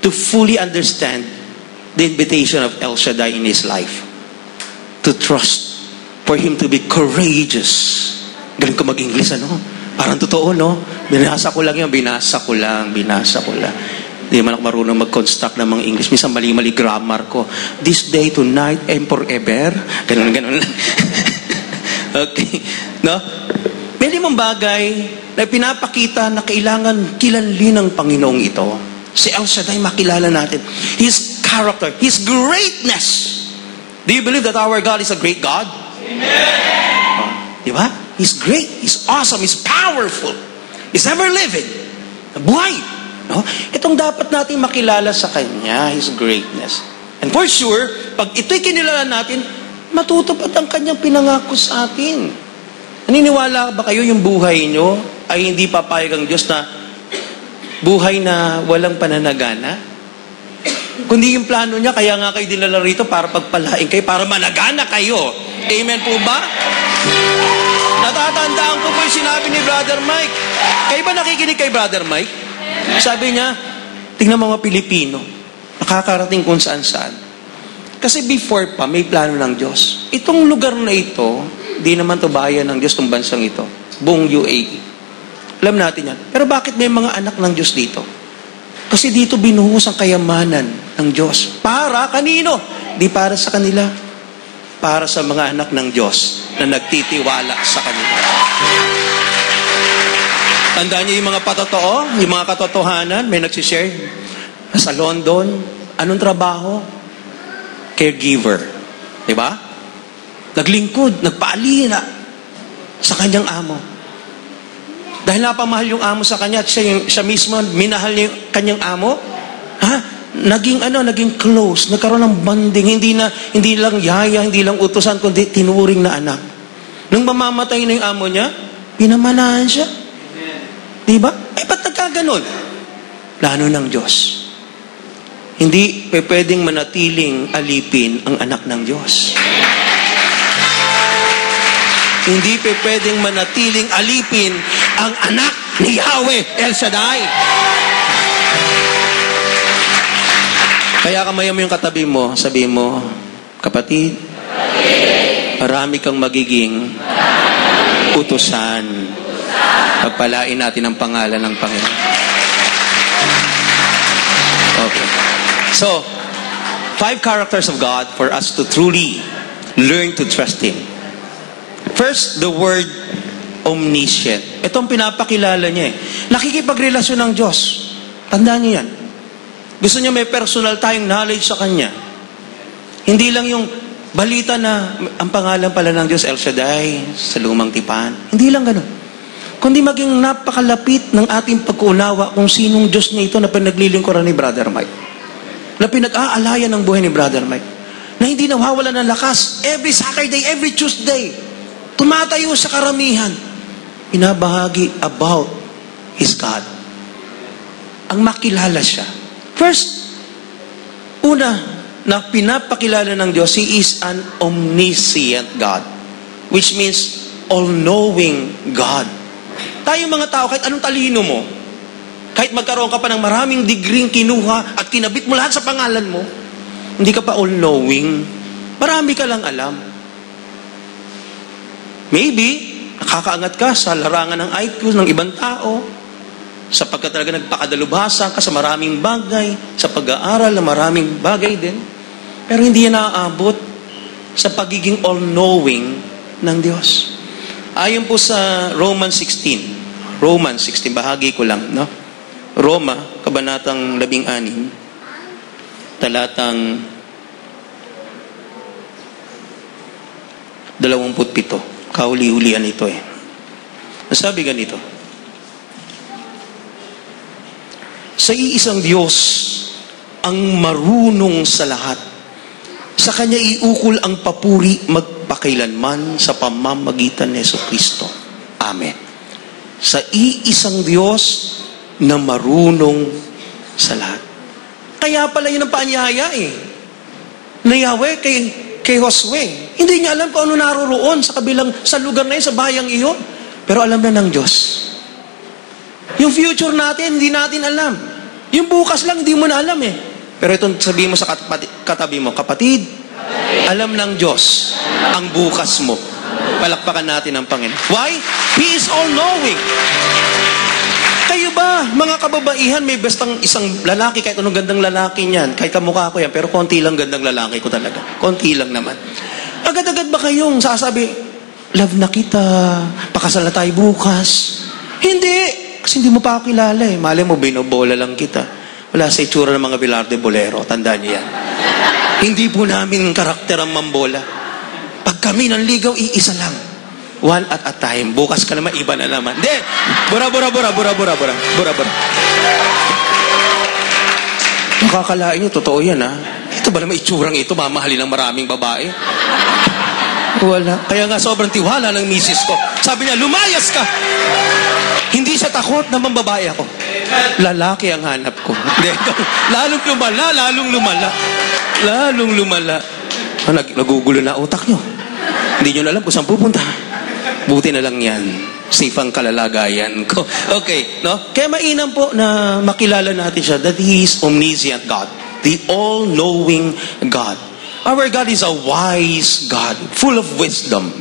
to fully understand the invitation of El Shaddai in his life. To trust. For him to be courageous. Galing ko mag-English, ano? Parang totoo, no? Binasa ko lang. Hindi man ako marunong mag-construct ng mga English. Minsan mali-mali grammar ko. This day, tonight, and forever. Ganun. Okay. No? May 5 bagay na pinapakita na kailangan kilanlin ng Panginoong ito. Si El Shaddai, makilala natin. His character, His greatness. Do you believe that our God is a great God? Amen! Di ba? He's great. He's awesome. He's powerful. He's ever-living. Buhay. No? Itong dapat natin makilala sa Kanya, His greatness. And for sure, pag ito'y kinilala natin, matutupad ang Kanyang pinangako sa atin. Naniniwala ba kayo yung buhay nyo ay hindi papayag ang Diyos na buhay na walang pananagana? Kundi yung plano niya, kaya nga kayo dinala rito para pagpalain kayo, para managana kayo. Amen po ba? Natatandaan ko po yung sinabi ni Brother Mike. Kayo ba nakikinig kay Brother Mike? Sabi niya, tingnan mga Pilipino, nakakarating kung saan-saan. Kasi before pa, may plano ng Diyos. Itong lugar na ito, di naman to bayan ng Diyos, itong bansang ito. Buong UAE. Alam natin yan. Pero bakit may mga anak ng Diyos dito? Kasi dito binuhos ang kayamanan ng Diyos. Para kanino? Di para sa kanila. Para sa mga anak ng Diyos na nagtitiwala sa kanila. Tandaan niyo yung mga patotoo, yung mga katotohanan, may nagsishare. Sa London, anong trabaho? Caregiver. Diba? Naglingkod, nagpaalina sa kanyang amo. Dahil napamahal yung amo sa kanya at siya mismo minahal niya yung kanyang amo, naging close, nagkaroon ng bonding, hindi lang yaya, hindi lang utusan, kundi tinuring na anak. Nung mamamatay na yung amo niya, pinamanahan siya. Diba? Ba't nagkaganon? Plano ng Diyos. Hindi pwedeng manatiling alipin ang anak ng Diyos. Hindi pwedeng manatiling alipin ang anak ni Yahweh El Shaddai. Kaya kamaya mo yung katabi mo, sabi mo, kapatid, marami kang magiging utusan. Pagpalain natin ang pangalan ng Panginoon. Okay. So, 5 characters of God for us to truly learn to trust Him. First, the word omniscient. Ito ang pinapakilala niya. Nakikipagrelasyon ng Diyos. Tandaan niyo yan. Gusto niya may personal tayong knowledge sa Kanya. Hindi lang yung balita na ang pangalan pala ng Diyos, El Shaddai, sa lumang tipan. Hindi lang ganun. Kundi maging napakalapit ng ating pagkuunawa kung sinong Diyos na ito na pinaglilingkuran ni Brother Mike. Na pinag-aalayan ng buhay ni Brother Mike. Na hindi nawawala ng lakas. Every Saturday, every Tuesday, tumatayo sa karamihan. Pinabahagi about His God. Ang makilala siya. First, una, na pinapakilala ng Diyos, He is an omniscient God. Which means, all-knowing God. Tayo mga tao, kahit anong talino mo, Kahit magkaroon ka pa ng maraming degree kinuha at kinabit mo lahat sa pangalan mo, hindi ka pa all-knowing. Marami ka lang alam. Maybe, nakakaangat ka sa larangan ng IQ ng ibang tao, sapagkat talaga nagpakadalubhasa ka sa maraming bagay, sa pag-aaral na maraming bagay din. Pero hindi yan naaabot sa pagiging all-knowing ng Diyos. Ayon po sa Romans 16, bahagi ko lang, no? Roma, kabanatang 16, talatang 27. Kahuli-hulian ito eh. Nasabi ganito, sa iisang Diyos ang marunong sa lahat. Sa Kanya iukol ang papuri magpakailanman sa pamamagitan ni Jesucristo. Amen. Sa iisang Diyos na marunong sa lahat. Kaya pala yun ang paanyaya eh. Na Yahweh kay Josue. Hindi niya alam kung ano naroroon sa lugar na yun, sa bayang iyon. Pero alam na ng Diyos. Yung future natin, hindi natin alam. Yung bukas lang, hindi mo na alam eh. Pero ito, sabihin mo sa katabi mo, kapatid, alam ng Diyos ang bukas mo. Palakpakan natin ang Panginoon. Why? He is all-knowing. Kayo ba, mga kababaihan, may bestang isang lalaki, kahit anong gandang lalaki niyan, kahit kamukha ko yan, pero konti lang gandang lalaki ko talaga. Konti lang naman. Agad-agad ba kayong sasabi, love na kita, pakasal na tayo bukas? Hindi. Kasi hindi mo pa ako kilala eh. Malay mo, binobola lang kita. Wala sa itsura ng mga Bilar de Bolero. Tandaan niya yan. Hindi po namin karakter ang mambola. Pag kami nanligaw, iisa lang. One at a time. Bukas ka naman, iba na naman. Hindi! Bura. Nakakalain nyo, totoo yan ha. Ito ba naman itsurang ito, mamahalin ng maraming babae? Wala. Kaya nga sobrang tiwala ng misis ko. Sabi niya, lumayas ka! Hindi siya takot na mambabae ako. Lalaki ang hanap ko. Hindi, lalong lumala. Nagugulo na utak nyo. Hindi nyo na alam kung saan pupunta. Buti na lang yan. Safe ang kalalagayan ko. Okay, no? Kaya mainam po na makilala natin siya that He is omniscient God. The all-knowing God. Our God is a wise God, full of wisdom.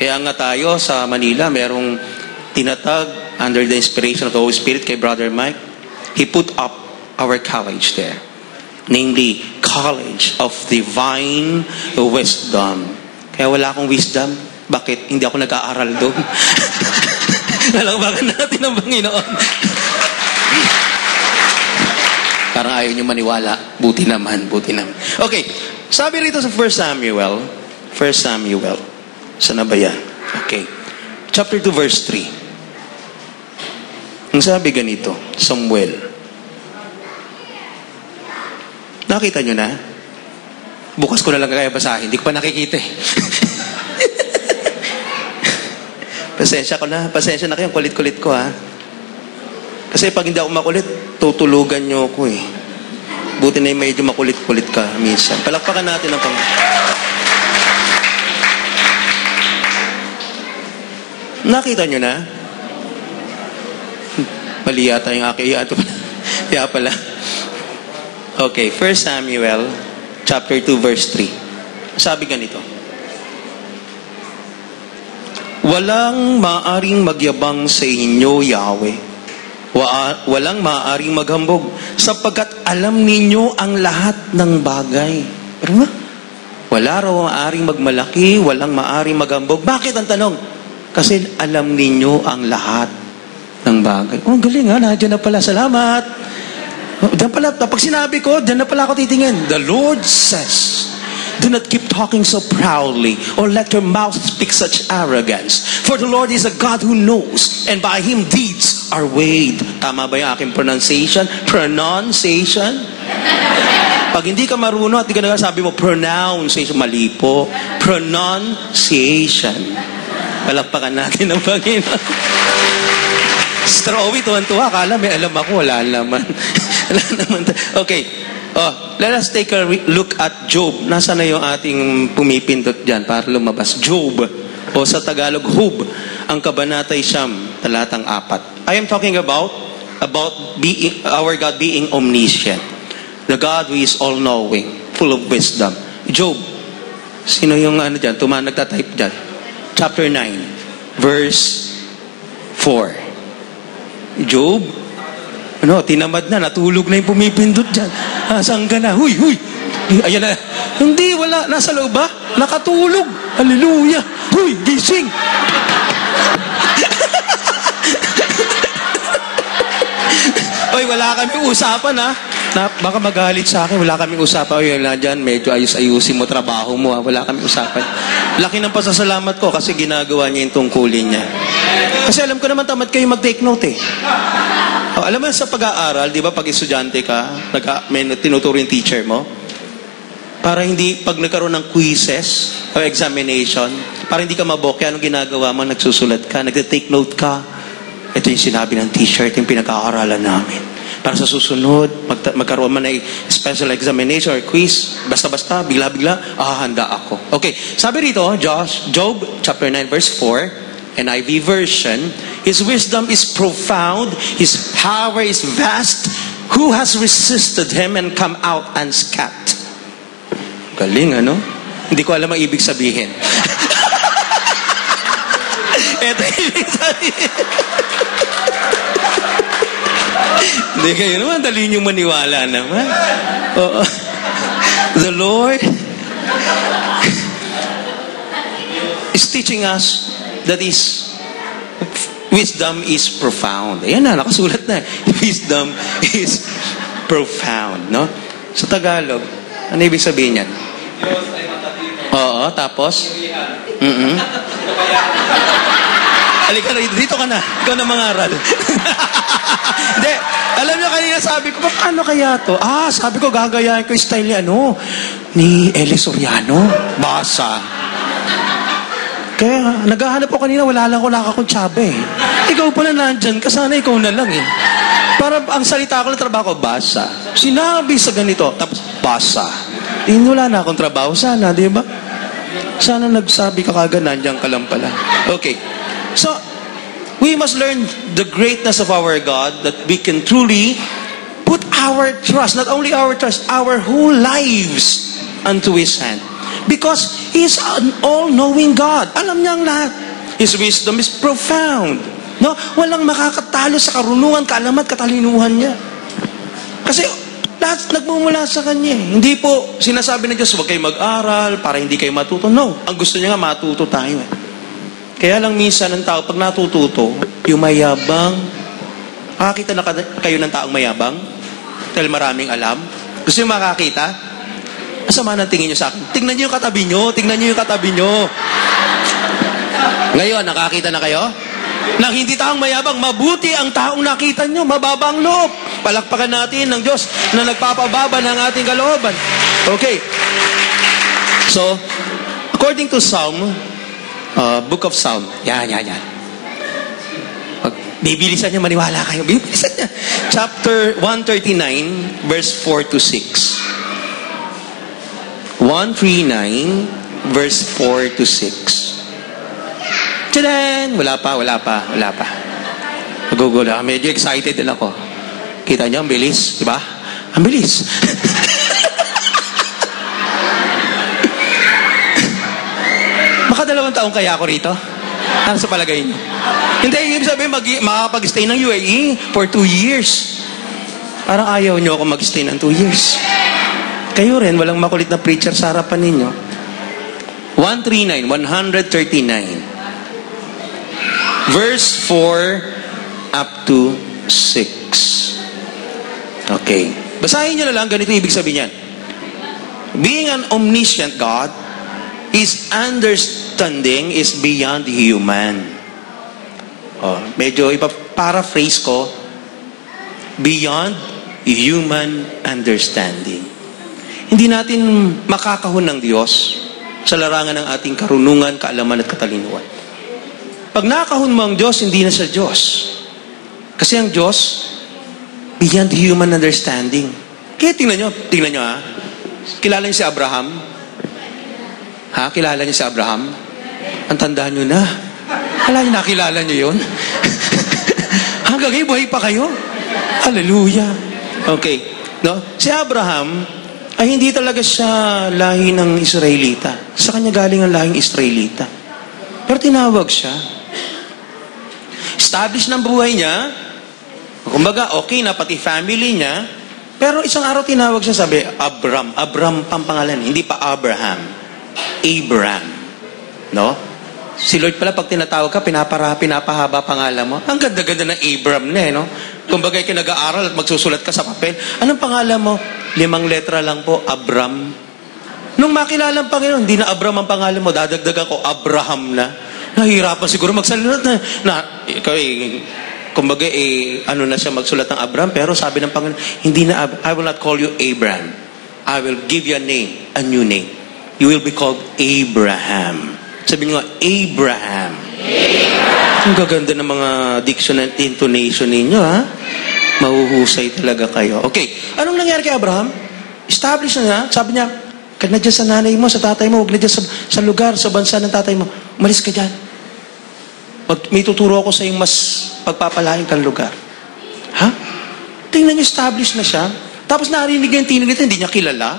Kaya nga tayo sa Manila, merong tinatag under the inspiration of the Holy Spirit kay Brother Mike. He put up our college there. Namely, College of Divine Wisdom. Kaya wala akong wisdom. Bakit? Hindi ako nag-aaral doon. Nalakbakan natin ang Panginoon. Parang ayaw nyo maniwala. Buti naman. Okay. Sabi rito sa 1 Samuel. Saan na ba yan? Okay. Chapter 2, verse 3. Ang sabi ganito, Samuel. Nakita nyo na? Bukas ko na lang kaya basahin. Hindi ko pa nakikita eh. Pasensya na kayo. Kulit-kulit ko ha. Kasi pag hindi ako makulit, tutulugan nyo ako eh. Buti na yung medyo makulit-kulit ka minsan. Palakpakan natin ang Panginoon. Nakita nyo na? Mali yata yung aking kaya pala. Okay, 1 Samuel chapter 2 verse 3. Sabi ganito. Walang maaring magyabang sa inyo, Yahweh. Walang maaring maghambog sapagkat alam ninyo ang lahat ng bagay. Pero wala raw maaring magmalaki, walang maaring maghambog. Bakit ang tanong? Kasi alam ninyo ang lahat ng bagay. Oh, galing ha, nandiyan na pala. Salamat. Diyan pala, pag sinabi ko, diyan na pala ako titingin. The Lord says, do not keep talking so proudly or let your mouth speak such arrogance. For the Lord is a God who knows, and by Him deeds are weighed. Tama ba yung aking pronunciation? Pronunciation? Pag hindi ka marunong at hindi ka nagsasabi mo, pronunciation, mali po. Pronunciation. Palakpakan natin ang Panginoon. Strawy, tuwan-tuwa. Akala may alam ako, wala naman. Wala naman. Okay. Let us take a look at Job. Nasa na yung ating pumipindot dyan para lumabas? Job. O sa Tagalog, Hub. Ang kabanatay Siyam, talatang 4. I am talking about about our God being omniscient. The God who is all-knowing, full of wisdom. Job, sino yung dyan? Nagtatype dyan. Chapter 9, verse 4. Job, tinamad na, natulog na yung pumipindot dyan. Saan ka na? Huy! Ayan na. Hindi, wala. Nasa loob ba? Nakatulog. Hallelujah. Huy, gising. Oy, wala kami usapan ha. Baka magalit sa akin, wala kaming usapan. Oy, wala dyan, medyo ayusin mo trabaho mo ha. Wala kaming usapan. Laki ng pasasalamat ko kasi ginagawa niya yung tungkulin niya. Kasi alam ko naman tamad kayo mag-take note eh. Alam mo sa pag-aaral, di ba pag estudyante ka, may tinuturo yung teacher mo, para hindi, pag nagkaroon ng quizzes o examination, para hindi ka mabokya, anong ginagawa mo? Nagsusulat ka, nag-take note ka. Ito yung sinabi ng teacher, ito yung pinag-aaralan namin. Para sa susunod, magkaroon man ng special examination or quiz, basta-basta, bigla-bigla, handa ako. Okay, sabi rito, Job chapter 9 verse 4, NIV version, His wisdom is profound, His power is vast, who has resisted Him and come out unscathed? Galing, Hindi ko alam ang ibig sabihin. Ito ibig sabihin. Hindi kayo naman, dali niyong maniwala naman. The Lord is teaching us that His wisdom is profound. Ayan na, nakasulat na. Wisdom is profound, no? Sa Tagalog, ano ibig sabihin yan? Oo, tapos? Halika na, dito ka na. Ikaw na mangaral. Hindi, alam niyo kanina sabi ko, paano kaya to? Sabi ko, gagayahin ko yung style ni Eli Soriano. Basa. Kaya, naghahanap ko kanina, wala akong tsabe eh. Ikaw pala nandyan ka, sana ikaw na lang eh. Para ang salita ko ng trabaho ko, basa. Sinabi sa ganito, tapos basa. Wala na akong trabaho, sana, di ba? Sana nagsabi ka kagad, nandyan ka lang pala. Okay. So, we must learn the greatness of our God, that we can truly put our trust, not only our trust, our whole lives unto His hand. Because He's an all-knowing God. Alam niya ang lahat. His wisdom is profound. No? Walang makakatalo sa karunungan, kaalaman, katalinuhan niya. Kasi lahat nagmumula sa Kanya. Hindi po sinasabi ng Diyos, huwag kayo mag-aral para hindi kayo matuto. No. Ang gusto niya nga, matuto tayo. Kaya lang minsan ng tao, pag natututo, yung mayabang, makakita na kayo ng taong mayabang? Dahil maraming alam? Gusto niyo makakita? Asama ng tingin niyo sa akin. Tingnan niyo yung katabi niyo. Tingnan niyo yung katabi niyo. Ngayon, nakakita na kayo? Nang hindi taong mayabang, mabuti ang taong nakita niyo. Mababang loob. Palakpakan natin ng Diyos na nagpapababa ng ating kalooban. Okay. So, according to Book of Psalm. Yan. Bibilisan niya, maniwala kayo. Bibilisan niya. Chapter 139, verse 4 to 6. 139, verse 4 to 6. Tadaan! Wala pa. Magugulo. Medyo excited din ako. Kita niyo, ang bilis. Diba? Ang bilis. Makadalawang taong kaya ako rito? Ano sa palagay niyo? Hindi, ibig sabihin, makakapag-stay ng UAE for 2 years. Parang ayaw niyo ako mag-stay ng 2 years. Kayo rin, walang makulit na preacher sa harapan ninyo. 139. Verse 4 up to 6. Okay. Basahin niyo na lang, ganito ibig sabihin niyan. Being an omniscient God, His understanding is beyond human. Medyo ipa-paraphrase ko, beyond human understanding. Hindi natin makakahon ng Diyos sa larangan ng ating karunungan, kaalaman at katalinuhan. Pag nakahon mo ang Diyos, hindi na siya Diyos. Kasi ang Diyos, beyond human understanding. Kaya tingnan nyo ha. Kilala niyo si Abraham? Kilala niyo si Abraham? Ang tandaan niyo na. Nakilala niyo yun? Hanggang ngayon, buhay pa kayo? Hallelujah. Okay. No? Si Abraham ay hindi talaga siya lahi ng Israelita. Sa kanya galing ang lahing Israelita. Pero tinawag siya. Established ng buhay niya. Kumbaga, okay na pati family niya. Pero isang araw tinawag siya, sabi, Abram. Abram pang pangalan. Hindi pa Abraham. Abraham. No? Si Lord pala, pag tinatawag ka, pinapahaba pangalan mo. Ang ganda-ganda ng Abram na no? Kumbaga, nag-aaral at magsusulat ka sa papel. Anong pangalan mo? 5 letra lang po, Abram. Nung makilala ang Panginoon, hindi na Abram ang pangalan mo, dadagdagan ko, Abraham na. Nahihirapan siguro magsalat ikaw kumbaga ano na siya magsulat ng Abram, pero sabi ng Panginoon, hindi na, I will not call you Abraham. I will give you a name, a new name. You will be called Abraham. Sabi niyo nga, Abraham. Ang gaganda ng mga diction and intonation ninyo, ha? Mahuhusay talaga kayo. Okay, anong nangyari kay Abraham? Establish na niya, sabi niya, kag na dyan sa nanay mo, sa tatay mo, huwag na dyan sa lugar, sa bansa ng tatay mo. Umalis ka dyan. May tuturo ako sa iyong mas pagpapalain kang lugar. Ha? Tingnan niyo, establish na siya. Tapos narinig niya yung tinig nito, hindi niya kilala.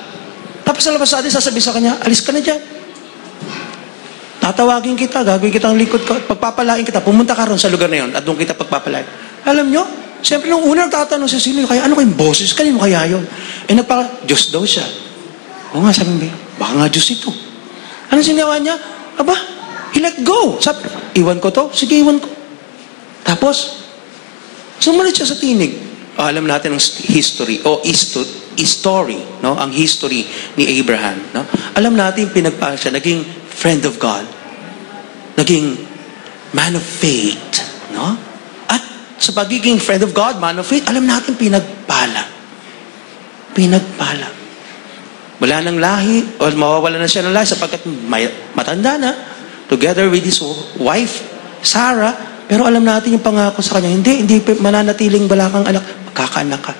Tapos sa labas sa atin, sasabihin sa kanya, alis ka na dyan. Tatawagin kita, gagawin kita ang likod ko, pagpapalain kita, pumunta ka ron sa lugar na yon at doon kita pagpapalain. Alam nyo, siyempre nung una tatanong siya, sino kaya, ano kayong boses, kanino kaya yun? Diyos daw siya. O nga, sabi mo, baka nga Diyos ito. Anong sinawa niya? Aba, he let go. Sabi, iwan ko to? Sige, iwan ko. Tapos, sumunod siya sa tinig. Alam natin ang history, story, no? Ang history ni Abraham. No? Alam natin, pinagpahal siya, naging friend of God. Naging man of faith. No? At sa pagiging friend of God, man of faith, alam natin, pinagpala. Pinagpala. Wala nang lahi, o mawawala na siya ng lahi sapagkat matanda na, together with his wife, Sarah, pero alam natin yung pangako sa kanya, hindi mananatiling balakang anak, magkakaanak ka.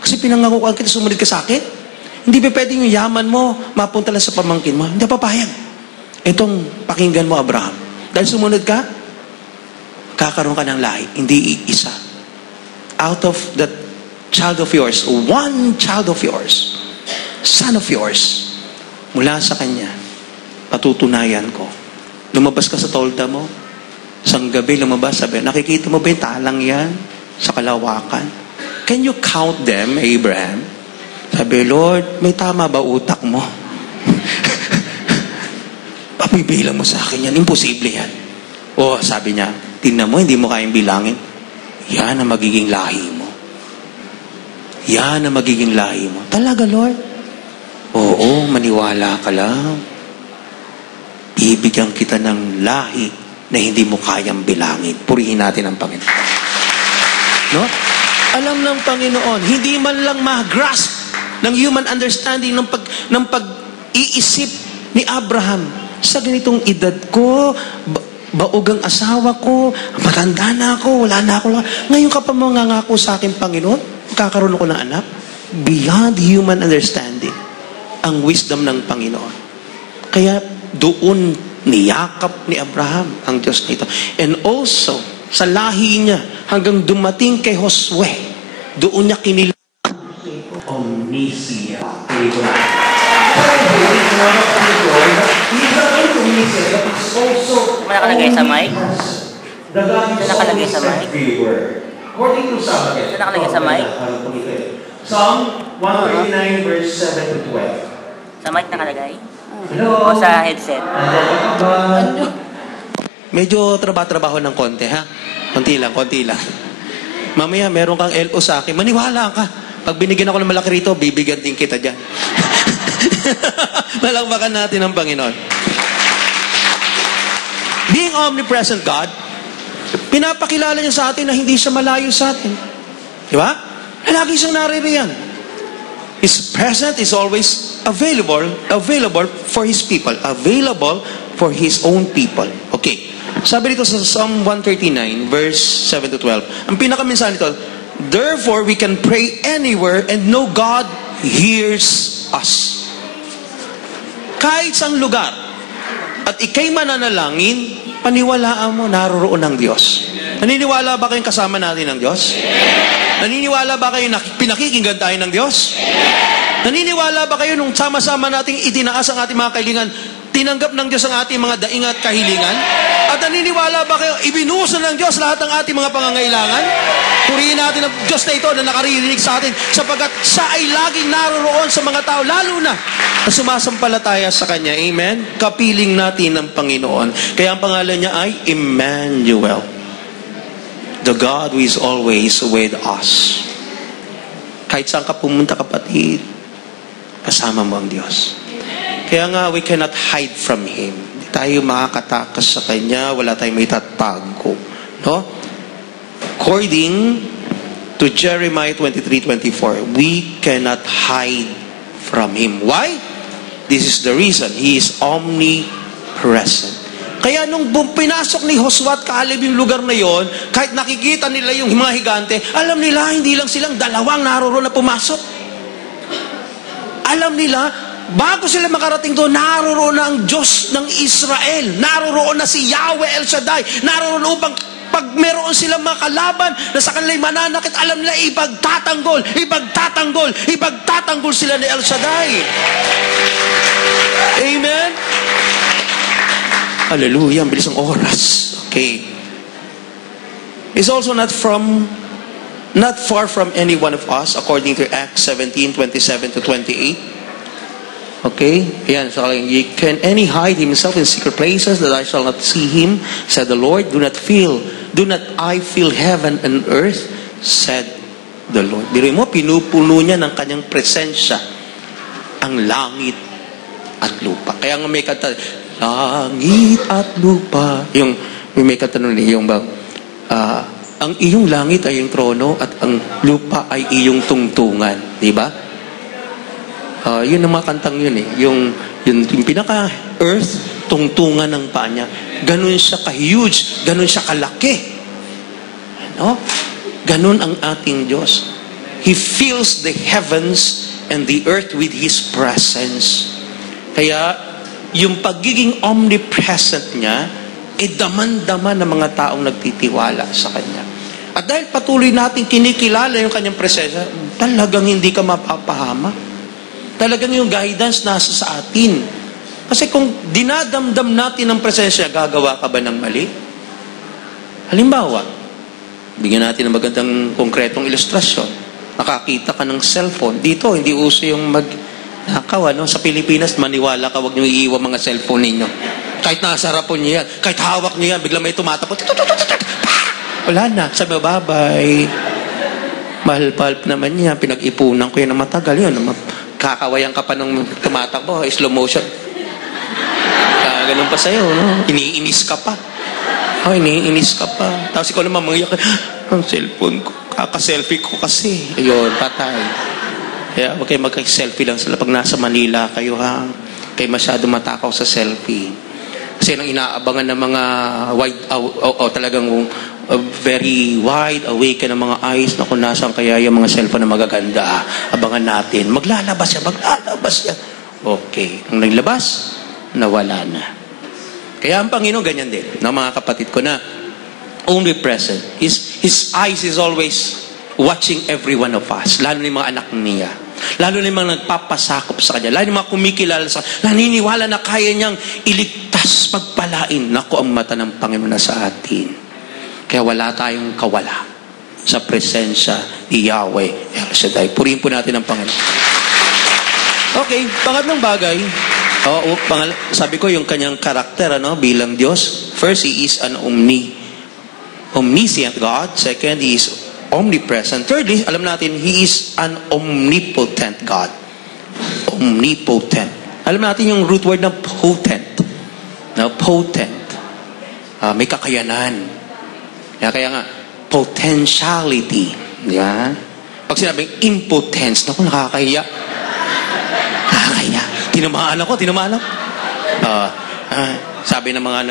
Kasi pinangako ka kita, sumunod ka sa akin. Hindi pa pwedeng yung yaman mo, mapunta lang sa pamangkin mo. Hindi papayag. Itong pakinggan mo, Abraham. Dahil sumunod ka, kakaroon ka ng lahi. Hindi isa. Out of that child of yours, one child of yours, son of yours, mula sa kanya, patutunayan ko. Lumabas ka sa tolda mo, isang gabi lumabas, sabi, nakikita mo ba yung talang yan sa kalawakan? Can you count them, Abraham? Sabi, Lord, may tama ba utak mo? Pabibilang mo sa akin yan, imposible yan. O, sabi niya, tingnan mo, hindi mo kayang bilangin. Yan ang magiging lahi mo. Yan ang magiging lahi mo. Talaga, Lord? Oo, maniwala ka lang. Ibigyan kita ng lahi na hindi mo kayang bilangin. Purihin natin ang Panginoon. No? Alam ng Panginoon, hindi man lang ma-grasp ng human understanding ng pag-iisip ni Abraham. Sa ganitong edad ko, baog ang asawa ko, matanda na ako, wala na ako. Ngayon ka pa mangangako sa akin, Panginoon, kakaroon ako ng anak. Beyond human understanding, ang wisdom ng Panginoon. Kaya doon niyakap ni Abraham ang Diyos nito. And also, sa lahi niya, hanggang dumating kay Josue, doon niya kinilala. Omniscient. Nakalagay sa mic? Nakalagay sa mic? Nakalagay sa mic? Psalm 139 verse 7 to 12. Sa mic nakalagay? O sa headset? Medyo trabaho ng konti, ha? Konti lang. Mamaya, meron kang LO sa akin. Maniwala ka. Pag binigyan ako ng malaki rito, bibigyan din kita dyan. Malakpakan natin ang Panginoon. Being omnipresent God, pinapakilala niya sa atin na hindi siya malayo sa atin. Di ba? Lagi siyang naririyan. His presence is always available for His people. Available for His own people. Okay. Sabi dito sa Psalm 139, verse 7 to 12. Ang pinakaminsan nito, therefore we can pray anywhere and know God hears us. Kahit saang lugar, at ikay mananalangin, paniwalaan mo, naroroon ng Diyos. Naniniwala ba kayong kasama natin ng Diyos? Naniniwala ba kayo na pinakikinggan tayo ng Diyos? Naniniwala ba kayo nung sama-sama nating itinaas ang ating mga kahilingan, tinanggap ng Diyos ang ating mga daing at kahilingan? At naniniwala ba kayo, ibinuso ng Diyos lahat ng ating mga pangangailangan? Purihin natin ang Diyos na ito na nakaririnig sa atin sapagkat siya ay laging naroroon sa mga tao, lalo na sumasampalataya sa Kanya. Amen? Kapiling natin ng Panginoon. Kaya ang pangalan niya ay Emmanuel. The God who is always with us. Kahit saan ka pumunta, kapatid, kasama mo ang Diyos. Kaya nga, we cannot hide from Him. Hindi tayo makakatakas sa Kanya. Wala tayong may tatago. No? According to Jeremiah 23:24, we cannot hide from Him. Why? This is the reason. He is omnipresent. Kaya nung pinasok ni Josua at Caleb yung lugar na yon, kahit nakikita nila yung mga higante, alam nila, hindi lang silang dalawang naroroon na pumasok. Alam nila, bago sila makarating doon, naroroon na ang Diyos ng Israel. Naroroon na si Yahweh El Shaddai. Naroroon upang pag meron silang mga kalaban na sa kanila'y mananakit, alam nila, ipagtatanggol sila ni El Shaddai. Amen? Hallelujah, ang bilis ng oras. Okay. It's also not far from any one of us, according to Acts 17:27-28. Okay? Ayan, so can any hide himself in secret places that I shall not see him? Said the Lord. Do not I fill heaven and earth? Said the Lord. Diri mo, pinupuno niya ng kanyang presensya ang langit at lupa. Kaya nga may kanta, langit at lupa. Yung may katanong yung bang ang iyong langit ay yung trono at ang lupa ay iyong tungtungan, di ba? Yun ang mga kantang yun eh. Yung pinaka earth, tungtungan ng paa niya. Ganun siya ka-huge, ganun siya kalaki. No? Ganun ang ating Diyos. He fills the heavens and the earth with His presence. Kaya yung pagiging omnipresent niya, daman-daman ng mga taong nagtitiwala sa Kanya. At dahil patuloy natin kinikilala yung Kanyang presensya, talagang hindi ka mapapahama. Talagang yung guidance nasa sa atin. Kasi kung dinadamdam natin ang presensya, gagawa ka ba ng mali? Halimbawa, bigyan natin ng magandang konkretong ilustrasyon. Nakakita ka ng cellphone. Dito, hindi uso yung nakaw, ano? Sa Pilipinas, maniwala ka, huwag niyo iiwan mga cellphone ninyo. Kahit nasa harapon niyo yan, kahit hawak niyo yan, biglang may tumatapot. Wala na. Sabi mo, bye-bye. Mahal-palp naman niya. Pinag-ipunan ko yan na matagal. Yun, kakawayan ka pa ng tumatakbo. Slow motion. Ganun pa sa'yo, no? Iniinis ka pa. Iniinis ka pa. Tapos ikaw naman mangyak, ang cellphone ko. Kaka-selfie ko kasi. Ayun, patay. Kaya huwag kayo mag-selfie lang sila pag nasa Manila kayo, ha? Kayo masyado matakaw sa selfie. Kasi nang inaabangan ng mga talagang very wide awake ng mga eyes na kung nasaan kaya yung mga cellphone na magaganda. Abangan natin. Maglalabas yan. Okay. Ang naglabas, nawala na. Kaya ang Panginoon ganyan din. Na mga kapatid ko na omnipresent. His eyes is always watching every one of us. Lalo na yung mga anak niya. Lalo na yung mga nagpapasakop sa Kanya. Lalo na yung mga kumikilala sa Kanya. Naniniwala na kaya niyang iligtas, pagpalain. Naku, ang mata ng Panginoon na sa atin. Kaya wala tayong kawala sa presensya ni Yahweh El Shaddai. Purihin po natin ang Panginoon. Okay, pangatlong bagay. Sabi ko yung kanyang karakter, bilang Diyos. First, He is an omniscient God. Second, He is omnipresent. Thirdly, alam natin, He is an omnipotent God. Omnipotent. Alam natin yung root word ng potent. Potent. May kakayanan. Kaya nga, potentiality. Yeah? Pag sinabing impotence, naku, nakakahiya. Nakakahiya. Tinamaan ako. Sabi ng mga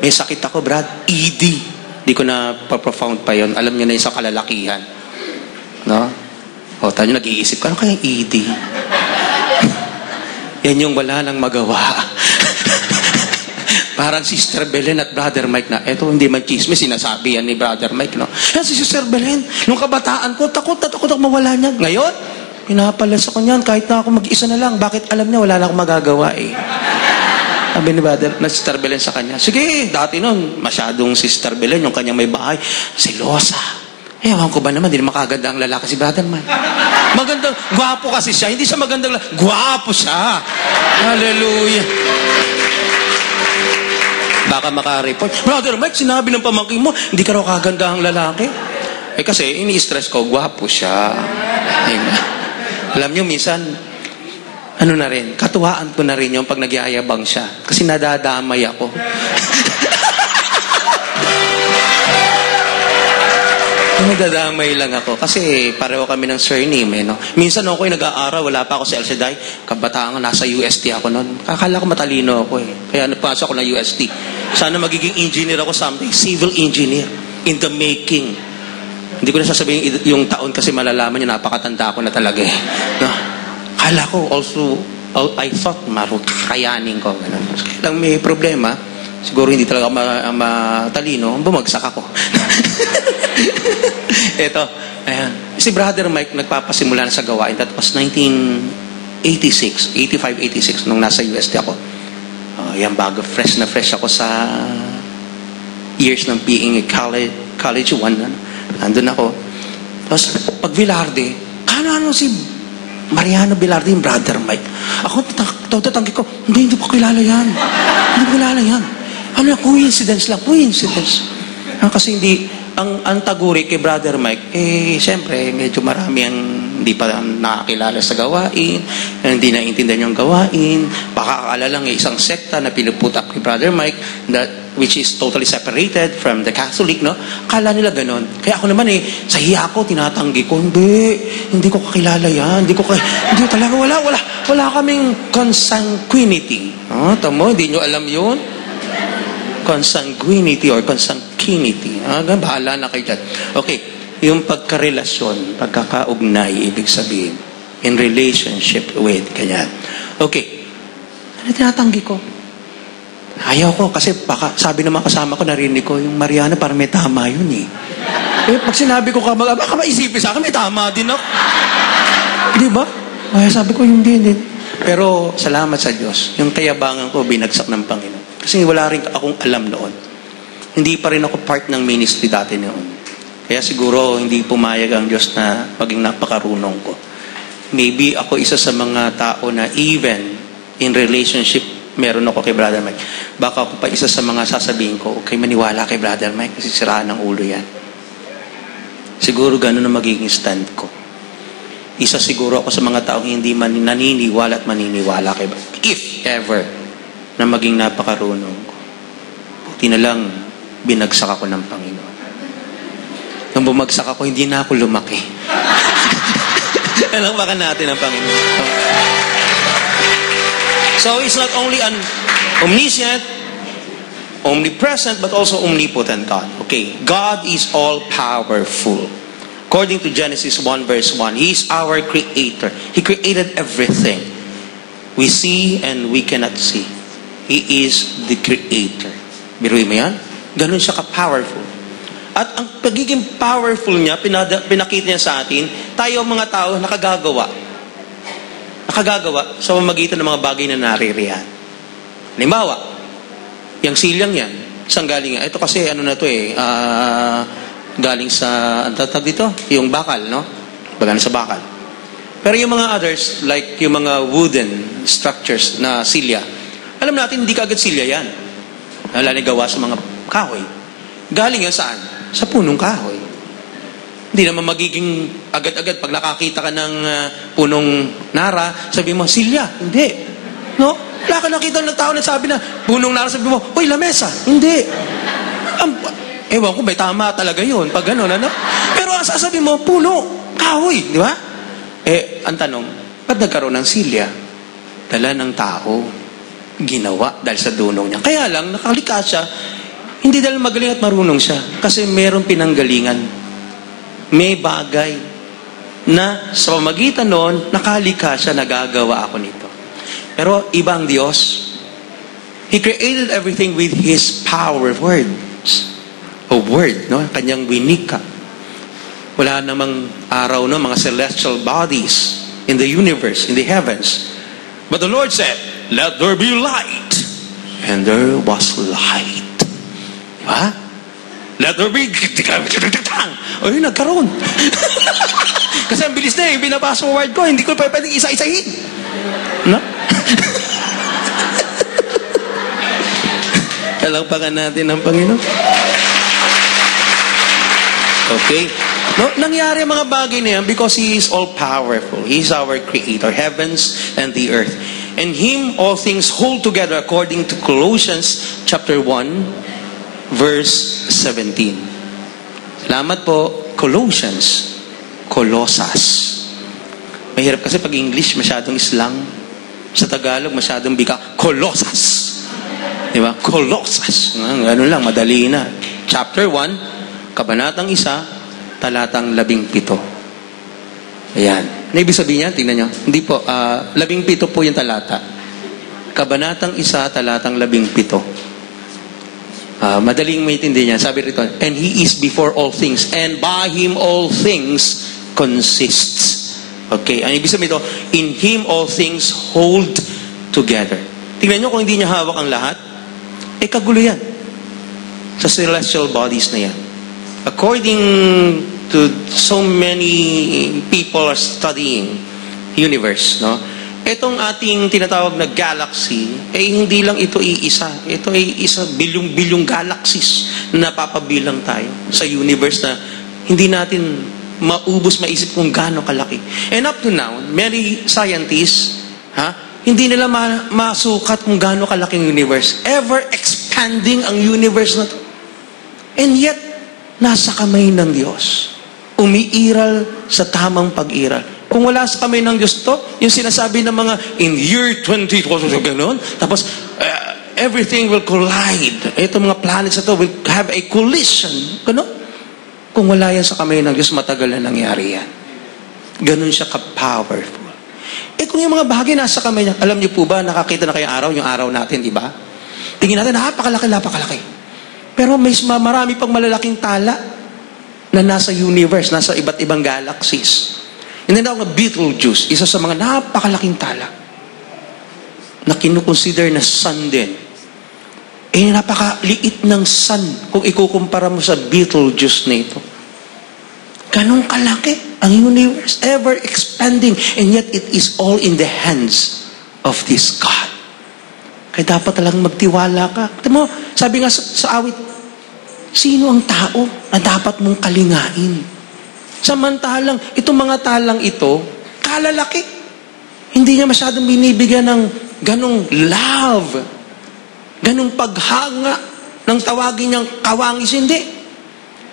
may sakit ako, Brad. ED. Di ko na pa-profound pa yon. Alam niyo na yung sa kalalakihan. No? Tayo nag-iisip ka, ano kaya ED? Yan yung wala nang magawa. Parang Sister Belen at Brother Mike na, eto hindi man chismis, sinasabi yan ni Brother Mike, no? Yan si Sister Belen, nung kabataan ko, takot ako mawala niya. Ngayon, pinapalas ako niyan, kahit na ako mag-isa na lang. Bakit alam niya, wala na akong magagawa eh. Sabi ni Brother, na Sister Belen sa kanya, sige, dati nun, masyadong Sister Belen, yung kanyang may bahay, silosa. Ewan ko ba naman, hindi na makaganda ang lalaki si Brother Mike. Magandang, gwapo kasi siya, hindi siya magandang lalaki, gwapo siya. Hallelujah. Baka maka-report, Brother Mike, sinabi ng pamangkin mo, hindi ka raw kagandahang lalaki. Eh kasi, ini-stress ko, gwapo siya. Alam niyo, minsan, ano na rin, katuwaan ko na rin yung pag nagyayabang siya. Kasi nadadamay ako. Nadadamay lang ako. Kasi pareho kami ng surname, eh, no? Minsan ako ay nag-aaral, wala pa ako sa El Shaddai. Kabataan, nasa UST ako noon. Kakala ko matalino ako eh. Kaya napasok ako na UST. Sana magiging engineer ako someday. Civil engineer. In the making. Hindi ko na sasabihin yung taon kasi malalaman niyo, napakatanda ko na talaga eh. No? Kala ko also, I thought kayanin ko. Ganun. Kaya lang may problema. Siguro hindi talaga matalino. Bumagsak ako. Ito, ayan. Si Brother Mike nagpapasimula na sa gawain. That was 1986, 85, 86, nung nasa UST ako. Yan bago, fresh na fresh ako sa years ng being college 1. Nandun ako. Tapos, pag Velarde, ano si Mariano Velarde, yung Brother Mike. Ako, tatanggi ko, hindi ko kilala yan. Hindi ko kilala yan. Ano yung coincidence lang? Coincidence. Kasi hindi, ang taguri kay Brother Mike, siyempre, medyo marami ang hindi pa nakakilala sa gawain, hindi naiintindihan yung gawain, baka akala lang isang sekta na pinuputak kay Brother Mike, which is totally separated from the Catholic, no? Akala nila ganon. Kaya ako naman sa hiya ko, tinatanggi ko, hindi ko kakilala yan, hindi talaga, wala kaming consanguinity. Tamo, hindi nyo alam yun? Consanguinity or consanguinity. Bahala na kayo dyan. Okay, yung pagkarelasyon, pagkakaugnay, ibig sabihin, in relationship with, ganyan. Okay, ano tinatanggi ko? Ayaw ko, kasi baka, sabi naman kasama ko, narinig ko, yung Mariana, parang may tama yun eh. Pag sinabi ko, baka maisipin sa akin, may tama din ako. Di ba? Kaya sabi ko, hindi. Pero, salamat sa Diyos, yung kayabangan ko, binagsak ng Panginoon. Kasi wala rin akong alam noon. Hindi pa rin ako part ng ministry dati noon. Kaya siguro hindi pumayag ang Diyos na maging napakarunong ko. Maybe ako isa sa mga tao na even in relationship, meron ako kay Brother Mike. Baka ako pa isa sa mga sasabihin ko, okay, maniwala kay Brother Mike kasi siraan ng ulo yan. Siguro ganun ang magiging stand ko. Isa siguro ako sa mga taong hindi naniniwala at maniniwala kay Brother Mike. If ever na maging napakarunong ko. Buti na lang binagsak ako ng Panginoon. Nung bumagsak ako, hindi na ako lumaki. Alam baka natin ang Panginoon. So, it's not only an omniscient, omnipresent, but also omnipotent God. Okay, God is all-powerful. According to Genesis 1 verse 1, He is our Creator. He created everything. We see and we cannot see. He is the Creator. Biruin mo yan? Ganun siya ka-powerful. At ang pagiging powerful niya, pinakita niya sa atin, tayo mga tao nakagagawa sa pamamagitan ng mga bagay na naririyan. Halimbawa, yung silyang yan, saan galing nga? Ito kasi ano na to galing sa, ang tatag dito? Yung bakal, no? Baga sa bakal. Pero yung mga others, like yung mga wooden structures na silya, alam natin, hindi kaagad silya yan. Nalanigawa sa mga kahoy. Galing yan saan? Sa punong kahoy. Hindi naman magiging agad-agad pag nakakita ka ng punong nara, sabi mo, silya. Hindi. No? Wala ka nakita ng tao na sabi na, punong nara, sabi mo, uy, lamesa. Hindi. Ewan ko, may tama talaga yun. Pag gano'n, ano? Pero ang sasabi mo, puno, kahoy. Di ba? Ang tanong, ba't nagkaroon ng silya? Dala ng tao. Ginawa dahil sa dunong niya. Kaya lang, nakalikha siya, hindi dahil magaling at marunong siya. Kasi mayroong pinanggalingan. May bagay na sa pamagitan noon, nakalikha siya, nagagawa ako nito. Pero ibang Diyos, He created everything with His power words. O word, no? Kanyang winika. Wala namang araw, no? Mga celestial bodies in the universe, in the heavens. But the Lord said, let there be light. And there was light. Diba? Let there be... O yun, nagkaroon. Kasi ang bilis na binabasa mo word ko, hindi ko pa pwedeng isa-isahin. No? Kalangpakan natin ang Panginoon. Okay? No, nangyari ang mga bagay na yan because He is all-powerful. He is our Creator, heavens and the earth. And Him all things hold together according to Colossians chapter 1, verse 17. Salamat po, Colossians. Colossus. Mahirap kasi pag English, masyadong slang. Sa Tagalog, masyadong bika. Colossus. Diba? Colossus. Ganun lang, madali na. Chapter 1, kabanatang 1, talatang 17. Ayan. Ano ibig sabihin niya? Tingnan nyo. Hindi po, 17 po yung talata. Kabanatang 1, talatang 17. Madaling maitindi niya. Sabi rito, and He is before all things, and by Him all things consists. Okay, ang ibig sabihin ito, in Him all things hold together. Tingnan nyo kung hindi niya hawak ang lahat, kagulo yan. Sa celestial bodies na yan. According to so many people are studying universe, no? Itong ating tinatawag na galaxy, hindi lang ito iisa. Ito ay isa bilyong-bilyong galaxies na napapabilang tayo sa universe na hindi natin maisip kung gaano kalaki. And up to now, many scientists, hindi nila masukat kung gaano kalaking universe. Ever expanding ang universe na to. And yet, nasa kamay ng Diyos. Umiiral sa tamang pag-iral. Kung wala sa kamay ng Diyos to, yung sinasabi ng mga in year 20, gano'n, tapos everything will collide. Ito mga planets na to will have a collision. Gano'n? Kung wala yan sa kamay ng Diyos, matagal na nangyari yan. Gano'n siya ka-powerful. Kung yung mga bagay nasa kamay niya, alam niyo po ba, nakakita na kayo yung araw natin, di ba? Tingin natin, napakalaki. Pero may marami pang malalaking tala na nasa universe, nasa iba't ibang galaxies. Hindi na ako Betelgeuse, isa sa mga napakalaking tala na kinukonsider na sun din. Napakaliit ng sun kung ikukumpara mo sa Betelgeuse na ito. Ganun kalaki ang universe, ever expanding, and yet it is all in the hands of this God. Kaya dapat talagang magtiwala ka. Mo, sabi nga sa awit, sino ang tao na dapat mong kalingain? Samantalang, itong mga talang ito, kalalaki. Hindi niya masyadong binibigyan ng ganong love, ganong paghanga, ng tawagin niyang kawangis. Hindi.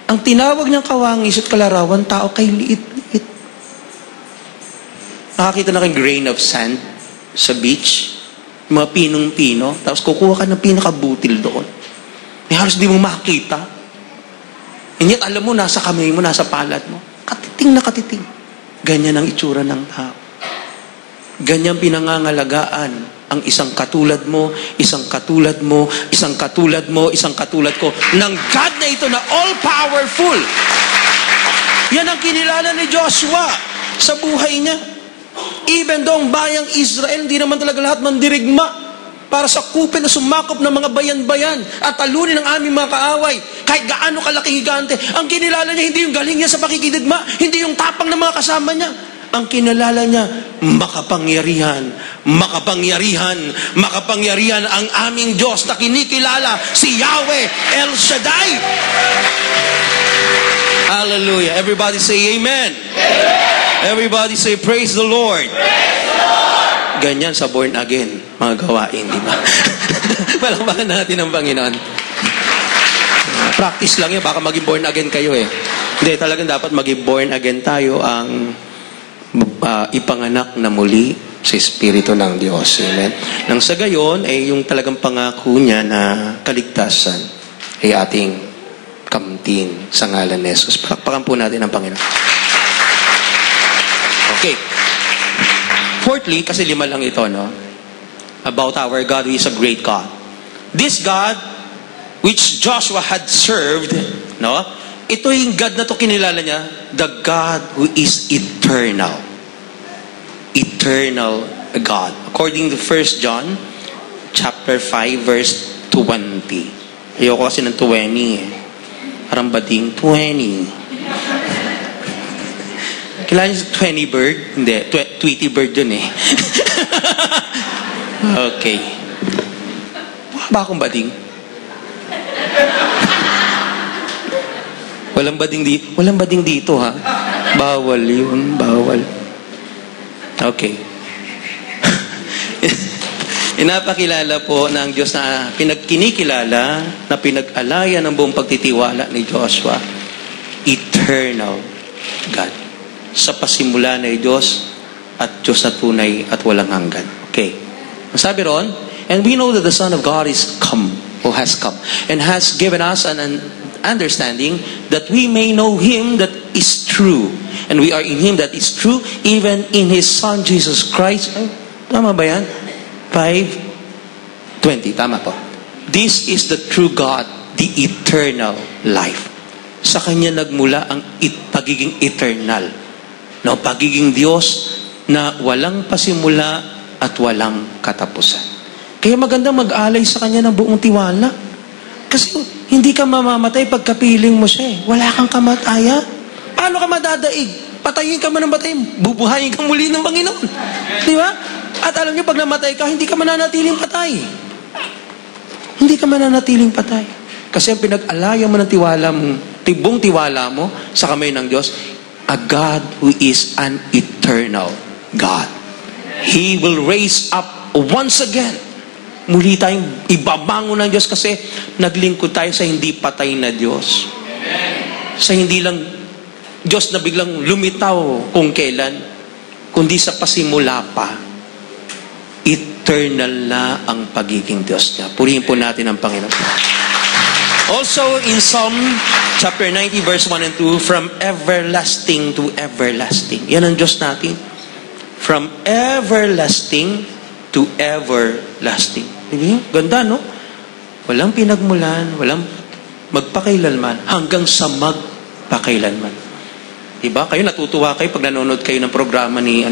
Ang tinawag niyang kawangis at kalarawan, tao kay liit-liit. Nakakita na kayong grain of sand sa beach, mga pinong-pino, tapos kukuha ka ng pinakabutil doon. Halos di mo makita. And yet, alam mo, nasa kamay mo, nasa palad mo. Katiting na katiting. Ganyan ang itsura ng tao. Ganyan pinangangalagaan ang isang katulad mo, isang katulad mo, isang katulad mo, isang katulad ko, ng God na ito na all-powerful. Yan ang kinilala ni Joshua sa buhay niya. Even though ang bayang Israel, hindi naman talaga lahat mandirigma para sa kupin na sumakop ng mga bayan-bayan at talunin ang aming mga kaaway. Kahit gaano kalaking higante, ang kinilala niya hindi yung galing niya sa pakikidigma, hindi yung tapang ng mga kasama niya. Ang kinalala niya, makapangyarihan, makapangyarihan, makapangyarihan ang aming Diyos na kinikilala, si Yahweh El Shaddai. Hallelujah. Everybody say amen. Amen. Everybody say praise the Lord. Praise the Lord. Ganyan sa born again, mga gawain, di ba? Palakpakan natin ang Panginoon. Practice lang yun, baka maging born again kayo eh. Hindi, talagang dapat maging born again tayo ang ipanganak na muli sa Espiritu ng Diyos. Amen. Nang sa gayon, ay yung talagang pangako niya na kaligtasan ay ating kamtin sa ngalan ni Jesus. Palakpakan po natin ang Panginoon. Okay. Fourthly, kasi 5 lang ito, no? About our God, who is a great God. this God, which Joshua had served, no? Ito yung God na to kinilala niya, the God who is eternal. Eternal God. According to 1 John, chapter 5, verse 20. Ayoko kasi ng 20 eh. Parang bading 20. Kailangan niyo 20 bird? Hindi, Tweety bird yun eh. Okay. Ba akong bading? Walang bading dito ha. Bawal yun, bawal. Okay. Inapakilala po ng Diyos na kinikilala, na pinag-alaya ng buong pagtitiwala ni Joshua. Eternal God. Sa pasimula na Diyos at Diyos na tunay at walang hanggan. Okay. Ang sabi ron, and we know that the Son of God is come, or has come, and has given us an understanding that we may know Him that is true. And we are in Him that is true, even in His Son, Jesus Christ. Ay, tama ba yan? 5:20, tama po. This is the true God, the eternal life. Sa Kanya nagmula ang pagiging eternal. No, pagiging Diyos na walang pasimula at walang katapusan. Kaya maganda mag-alay sa Kanya ng buong tiwala. Kasi hindi ka mamamatay pagkapiling mo siya eh. Wala kang kamataya. Paano ka madadaig? Patayin ka man ng patayin. Bubuhayin ka muli ng Panginoon. Di ba? At alam niyo, pag namatay ka, hindi ka mananatiling patay. Hindi ka mananatiling patay. Kasi ang pinag-alaya mo ng tiwala mo, tibong tiwala mo sa kamay ng Diyos, a God who is an eternal God. He will raise up once again. Muli tayong ibabangon ng Diyos kasi naglingkod tayo sa hindi patay na Diyos. Sa hindi lang Diyos na biglang lumitaw kung kailan, kundi sa pasimula pa. Eternal na ang pagiging Diyos niya. Purihin po natin ang Panginoon. Also in Psalm chapter 90 verse 1 and 2, from everlasting to everlasting. Yan ang Diyos natin. From everlasting to everlasting. Diba? Ganda, no? Walang pinagmulan, walang magpakailanman, hanggang sa magpakailanman. Diba? Kayo natutuwa kayo pag nanonood kayo ng programa ni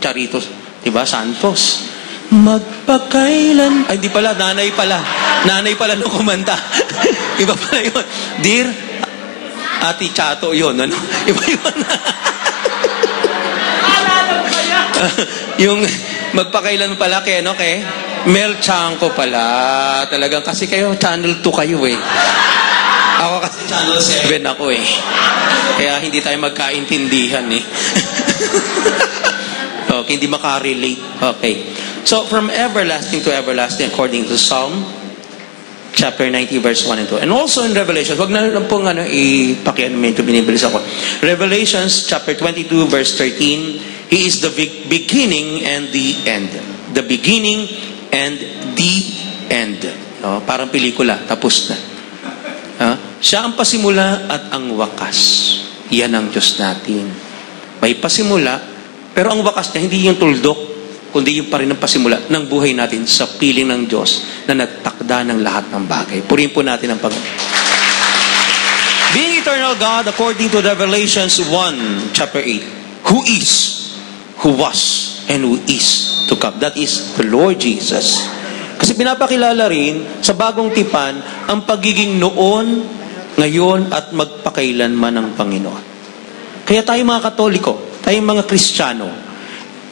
Charitos, diba? Santos. Magpakailan. Ay, di pala, nanay pala. Nanay pala nung kumanta. Iba pala yun. Dear Ati Chato yun, ano? Iba yun. Yung magpakailan pala kay Mel Chanco pala. Talagang kasi kayo, channel 2 kayo eh. Ako kasi channel 7 ako eh. Kaya hindi tayo magkaintindihan eh. Okay, hindi makarelate. Okay. So, from everlasting to everlasting, according to Psalm chapter 90, verse 1 and 2. And also in Revelation, wag na lang pong medyo binibilis ako. Revelations chapter 22, verse 13, He is the beginning and the end. The beginning and the end. No? Parang pelikula, tapos na. Siya ang pasimula at ang wakas. Yan ang Diyos natin. May pasimula, pero ang wakas niya, hindi yung tuldok, kundi yung pa rin ang pasimula ng buhay natin sa piling ng Diyos na nagtakda ng lahat ng bagay. Purihin po natin ang Being eternal God, according to Revelations 1, chapter 8, who is, who was, and who is to come. That is the Lord Jesus. Kasi pinapakilala rin sa bagong tipan ang pagiging noon, ngayon, at magpakailanman ng Panginoon. Kaya tayo mga Katoliko, tayo mga Kristiyano,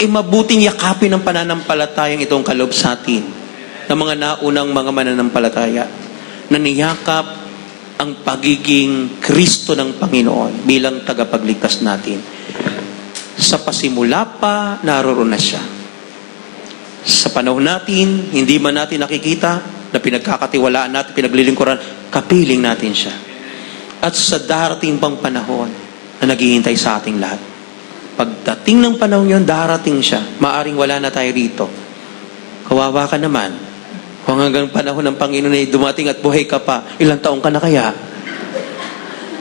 mabuting yakapin ng pananampalatayang itong kaloob sa atin ng mga naunang mga mananampalataya na niyakap ang pagiging Kristo ng Panginoon bilang tagapagligtas natin. Sa pasimula pa, naroon na siya. Sa panahon natin, hindi man natin nakikita na pinagkakatiwalaan natin, pinaglilingkuran, kapiling natin siya. At sa darating pang panahon na naghihintay sa ating lahat. Pagdating ng panahon yun, darating siya. Maaring wala na tayo rito. Kawawa ka naman. Kung hanggang panahon ng Panginoon ay dumating at buhay ka pa, ilang taong ka na kaya?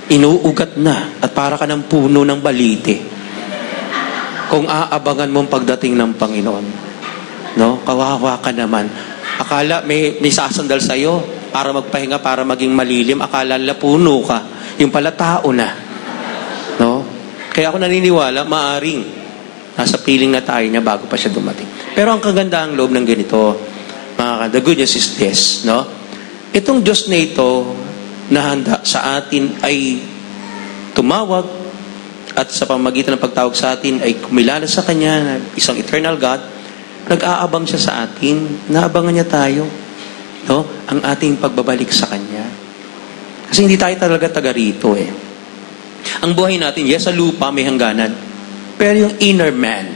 Inuugat na at para ka ng puno ng balite. Kung aabangan mong pagdating ng Panginoon. No? Kawawa ka naman. Akala may sasandal sa'yo para magpahinga, para maging malilim. Akala nila puno ka. Yung pala tao na. No? Kaya ako naniniwala, maaring nasa piling na tayo niya bago pa siya dumating. Pero ang kagandahang loob ng ganito, the good news is this, no? Itong Diyos na ito na handa sa atin ay tumawag at sa pamamagitan ng pagtawag sa atin ay kumilala sa Kanya na isang eternal God, nag-aabang siya sa atin, naabangan niya tayo, no? Ang ating pagbabalik sa Kanya. Kasi hindi tayo talaga taga rito eh. Ang buhay natin, yes, sa lupa may hangganan. Pero yung inner man,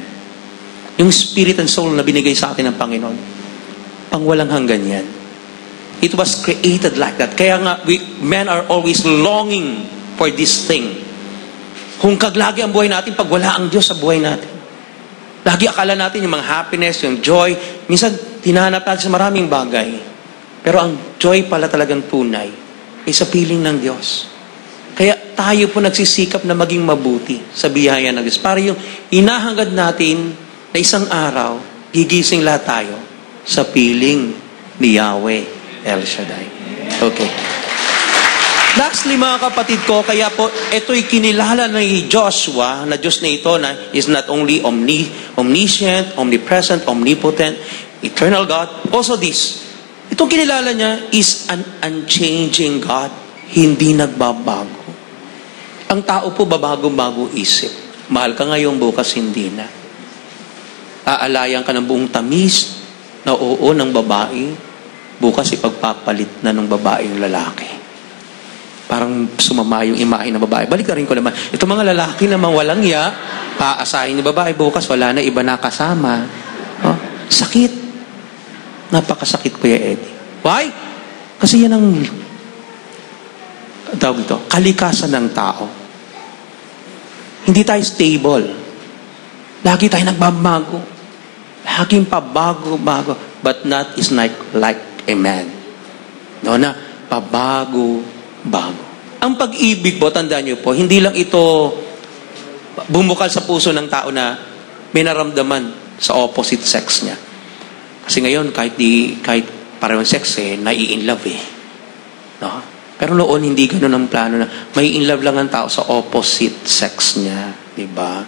yung spirit and soul na binigay sa atin ng Panginoon, pang walang hanggan yan. It was created like that. Kaya nga, men are always longing for this thing. Hungkag lagi ang buhay natin pag wala ang Diyos sa buhay natin. Lagi akala natin yung mga happiness, yung joy. Minsan, hinahanap natin sa maraming bagay. Pero ang joy pala talagang tunay ay sa piling ng Diyos. Kaya tayo po nagsisikap na maging mabuti sa biyaya ng Diyos. Para yung hinahangad natin na isang araw, gigising lahat tayo sa piling ni Yahweh El Shaddai. Okay. Lastly, mga kapatid ko, kaya po, ito'y kinilala ni Joshua, na Diyos na ito, na is not only omniscient, omnipresent, omnipotent, eternal God. Also this, itong kinilala niya is an unchanging God. Hindi nagbabago. Ang tao po babago-bago isip. Mahal ka ngayon, bukas hindi na. Aalayan ka ng buong tamis na oo ng babae, bukas ipagpapalit na ng babae yung lalaki. Parang sumama yung imahe ng babae. Balik na rin ko naman. Ito mga lalaki naman walang ya, paasahin ni babae, bukas wala na iba na kasama. Oh, sakit. Napakasakit, Kuya Eddie. Why? Kasi yan ang tawag ito, kalikasan ng tao. Hindi tayo stable. Lagi tayo nagbabago. Laging pabago-bago. But not is like a man. No, na pabago-bago. Ang pag-ibig po, tandaan niyo po, hindi lang ito bumukal sa puso ng tao na may naramdaman sa opposite sex niya. Kasi ngayon, kahit parehong sex, nai-in love eh. No? Pero noon, hindi ganun ang plano na may in love lang ang tao sa opposite sex niya. Diba?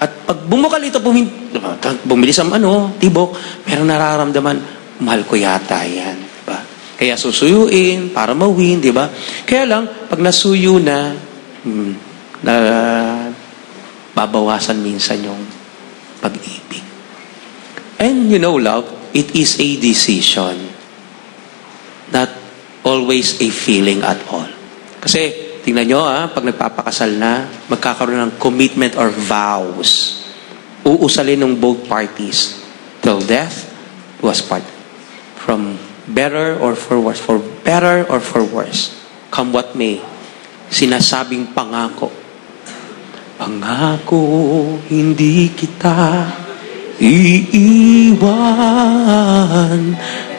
At pag bumukal ito, bumili sa tibok, pero nararamdaman, mahal ko yata yan. Diba? Kaya susuyuin para mawin, diba? Kaya lang, pag nasuyo na, babawasan minsan yung pag-ibig. And you know, love, it is a decision. Not always a feeling at all. Kasi, tingnan nyo pag nagpapakasal na, magkakaroon ng commitment or vows. Uusalin ng both parties. Till death was part. From better or for worse. For better or for worse. Come what may. Sinasabing pangako. Pangako, hindi kita iiwan.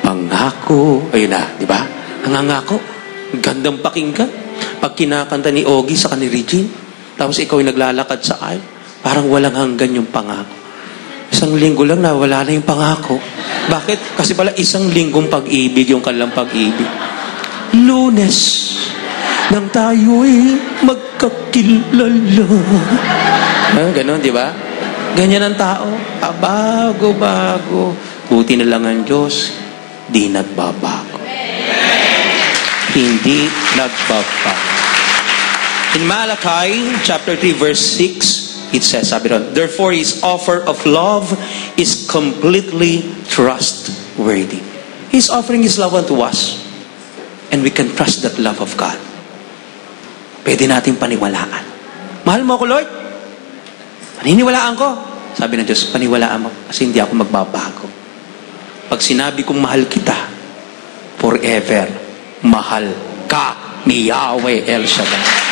Pangako. Ayun na, di ba? Nangangako. Gandang pakinggan. Pag kinakanta ni Ogie sa ni Regine, tapos ikaw ay naglalakad sa aisle, parang walang hanggan yung pangako. Isang linggo lang na wala na yung pangako. Bakit? Kasi pala isang linggong pag-ibig yung kanilang pag-ibig. Lunes, nang tayo'y magkakilala. Ganon, di ba? Ganyan ang tao. Bago-bago. Buti na lang ang Diyos, di nagbabago. Hindi nagbabago. In Malachi chapter 3 verse 6, it says, sabi ron, therefore his offer of love is completely trustworthy. He's offering his love unto us. And we can trust that love of God. Pwede natin paniwalaan. Mahal mo ako, Lord? Paniniwalaan ko. Sabi ng Diyos, paniwalaan mo kasi hindi ako magbabago. Pag sinabi kong mahal kita, forever, mahal ka ni Yahweh El Shaddai.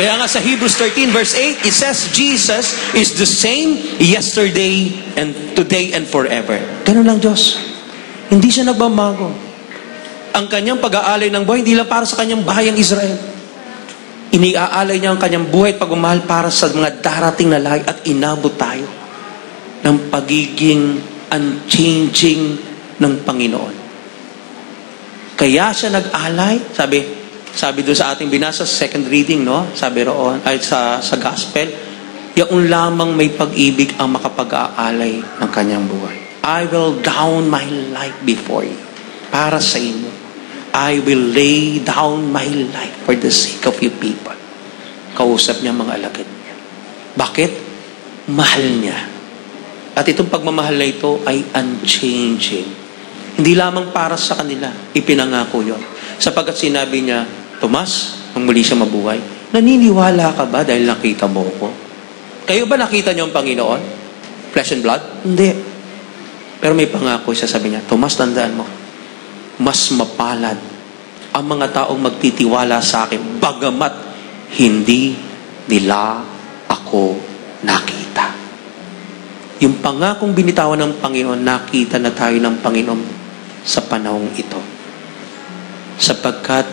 Kaya nga sa Hebrews 13 verse 8, it says, Jesus is the same yesterday and today and forever. Ganun lang Diyos. Hindi siya nagbabago. Ang kanyang pag-aalay ng buhay, hindi lang para sa kanyang bahayang Israel. Iniaalay niya ang kanyang buhay at pagmamahal para sa mga darating na lahi at inabot tayo ng pagiging unchanging ng Panginoon. Kaya siya nag-alay, sabi doon sa ating binasa sa second reading, no? Sabi roon, ay sa gospel, yaon lamang may pag-ibig ang makapag-aalay ng kanyang buhay. I will down my life before you. Para sa inyo. I will lay down my life for the sake of you people. Kausap niya mga alagad niya. Bakit? Mahal niya. At itong pagmamahal na ito ay unchanging. Hindi lamang para sa kanila, ipinangako yon. Sapagkat sinabi niya, Tomas, nang muli siya mabuhay, naniniwala ka ba dahil nakita mo ko? Kayo ba nakita niyo ang Panginoon? Flesh and blood? Hindi. Pero may pangako siya, sabi niya, Tomas, tandaan mo, mas mapalad ang mga taong magtitiwala sa akin, bagamat hindi nila ako nakita. Yung pangakong binitawan ng Panginoon, nakita na tayo ng Panginoon sa panahong ito. Sapagkat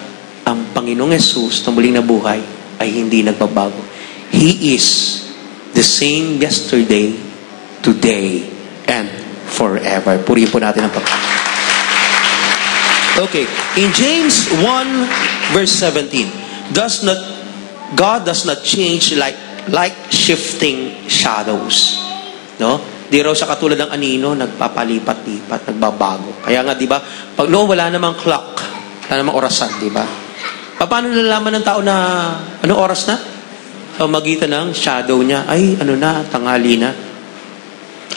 ang Panginoong Yesus na muling nabuhay ay hindi nagbabago. He is the same yesterday, today, and forever. Purihin po natin ang Panginoon. Okay. In James 1 verse 17, God does not change like shifting shadows. No? Di raw siya katulad ng anino, nagpapalipat-lipat, nagbabago. Kaya nga, di ba, pag wala namang clock, wala namang orasan, di ba? Paano nalalaman ng tao na, anong oras na? So, magitan ng shadow niya, ay, tanghali na.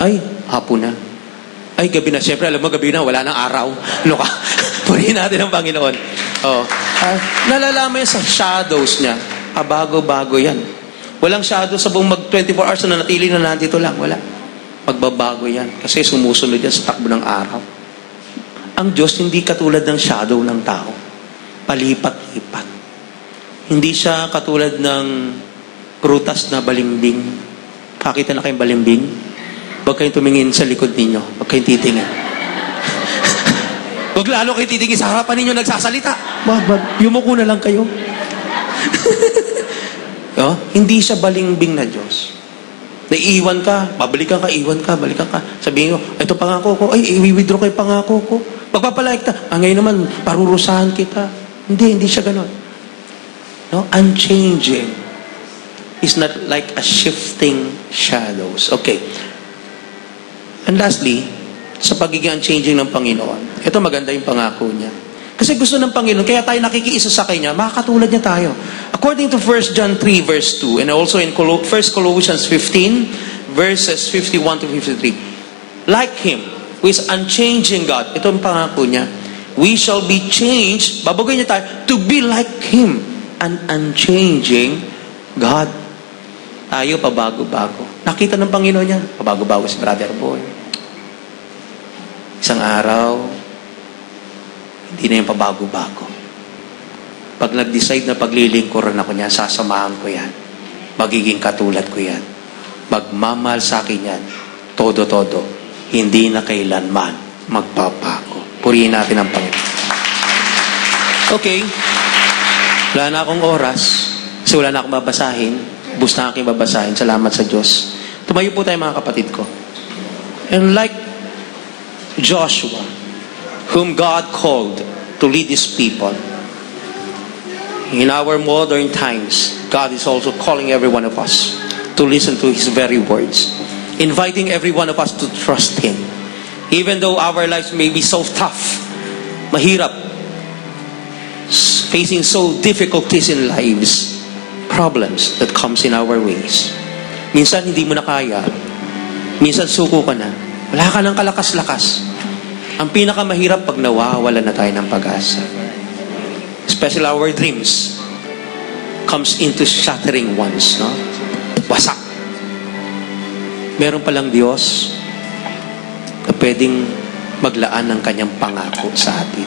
Ay, hapon na. Ay, gabi na. Siyempre, alam mo, gabi na, wala nang araw. Ka? Purihin natin ang Panginoon. Oh. Nalalaman sa shadows niya. Bago-bago yan. Walang shadow sa buong 24 hours na nanatili na nandito lang. Wala. Pagbabago yan. Kasi sumusunod yan sa takbo ng araw. Ang Diyos hindi katulad ng shadow ng tao. Palipat-lipat. Hindi siya katulad ng prutas na balimbing. Kakita na kayong balimbing? Huwag kayong tumingin sa likod ninyo. Huwag kayong titingin. Huwag lalo kayong titingin sa harapan ninyo nagsasalita. Yumuko na lang kayo. No? Hindi siya balimbing na Diyos. Naiiwan ka, babalikan ka, iwan ka, balikan ka. Sabihin mo, ito pangako ko, ay, i-withdraw ko yung pangako ko. Pagpapalaik ta, ngayon naman, parurusahan kita. Hindi siya ganon. No? Unchanging is not like a shifting shadows. Okay. And lastly, sa pagiging unchanging ng Panginoon, ito maganda yung pangako niya. Kasi gusto ng Panginoon, kaya tayo nakikiisa sa Kanya, makakatulad niya tayo. According to 1 John 3 verse 2, and also in 1 Colossians 15 verses 51 to 53, like Him, who is unchanging God, ito ang pangako niya, we shall be changed, babagoy niya tayo, to be like Him, an unchanging God. Tayo pabago-bago. Nakita ng Panginoon niya, pabago-bago si Brother Boy. Isang araw, hindi na yung pabago-bago. Pag nag-decide na paglilingkuran ako niya, sasamahan ko yan. Magiging katulad ko yan. Magmamahal sa akin yan. Todo-todo. Hindi na kailanman magpapago. Purihin natin ang Panginoon. Okay. Wala na akong oras. Kasi wala na akong babasahin. Bus na aking babasahin. Salamat sa Diyos. Tumayo po tayo mga kapatid ko. And like Joshua, whom God called to lead His people. In our modern times, God is also calling every one of us to listen to His very words, inviting every one of us to trust Him. Even though our lives may be so tough, mahirap, facing so difficulties in lives, problems that comes in our ways. Minsan hindi mo na kaya, minsan suko ka na, wala ka ng kalakas-lakas. Ang pinakamahirap pag nawawala na tayo ng pag-asa. Especially our dreams comes into shattering ones, no? Wasak. Meron palang Diyos na pwedeng maglaan ng kanyang pangako sa atin.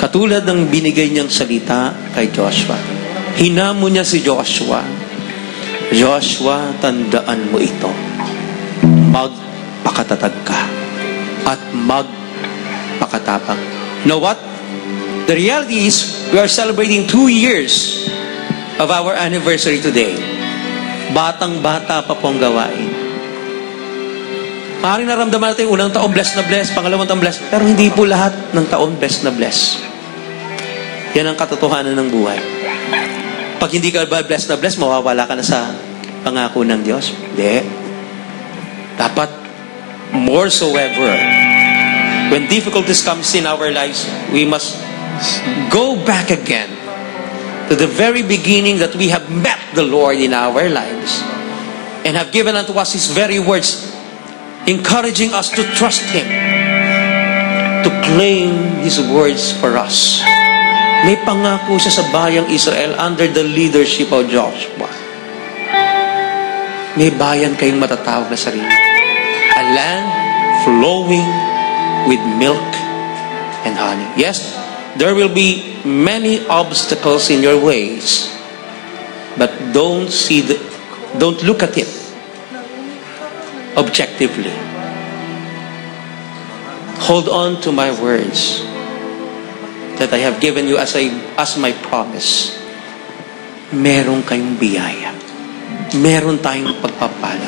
Katulad ng binigay niyang salita kay Joshua. Hinamo niya si Joshua. Joshua, tandaan mo ito. Magpakatatag ka at pakatapang. You know what? The reality is, we are celebrating 2 years of our anniversary today. Batang-bata pa pong gawain. Maaaring naramdaman natin unang taon blessed na blessed, pangalawang taon blessed, pero hindi po lahat ng taon blessed na blessed. Yan ang katotohanan ng buhay. Pag hindi ka ba blessed na blessed, mawawala ka na sa pangako ng Diyos. Hindi. Dapat, more so ever, when difficulties comes in our lives, we must go back again to the very beginning that we have met the Lord in our lives and have given unto us His very words, encouraging us to trust Him, to claim His words for us. May pangako siya sa bayang Israel under the leadership of Joshua. May bayan kayong matatawag na sarili. A land flowing with milk and honey. Yes, there will be many obstacles in your ways, but don't look at it objectively. Hold on to my words that I have given you as my promise. Meron kayong biyaya. Meron tayong pagpapala.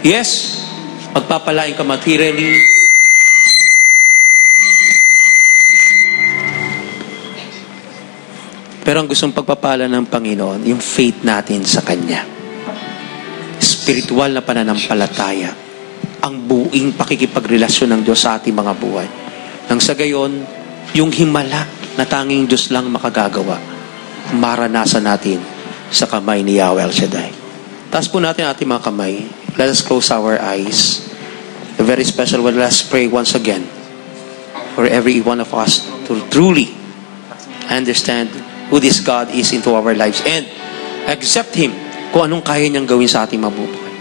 Yes, pagpapalain ka materially. Pero ang gustong pagpapala ng Panginoon, yung faith natin sa Kanya. Spiritual na pananampalataya. Ang buing pakikipagrelasyon ng Diyos sa ating mga buhay. Nang sa gayon, yung himala na tanging Diyos lang makagagawa, maranasan natin sa kamay ni Yahweh El Shaddai. Taas po natin ating mga kamay. Let us close our eyes. A very special one. Let us pray once again for every one of us to truly understand who this God is into our lives and accept Him kung anong kaya niyang gawin sa ating mabubuhay.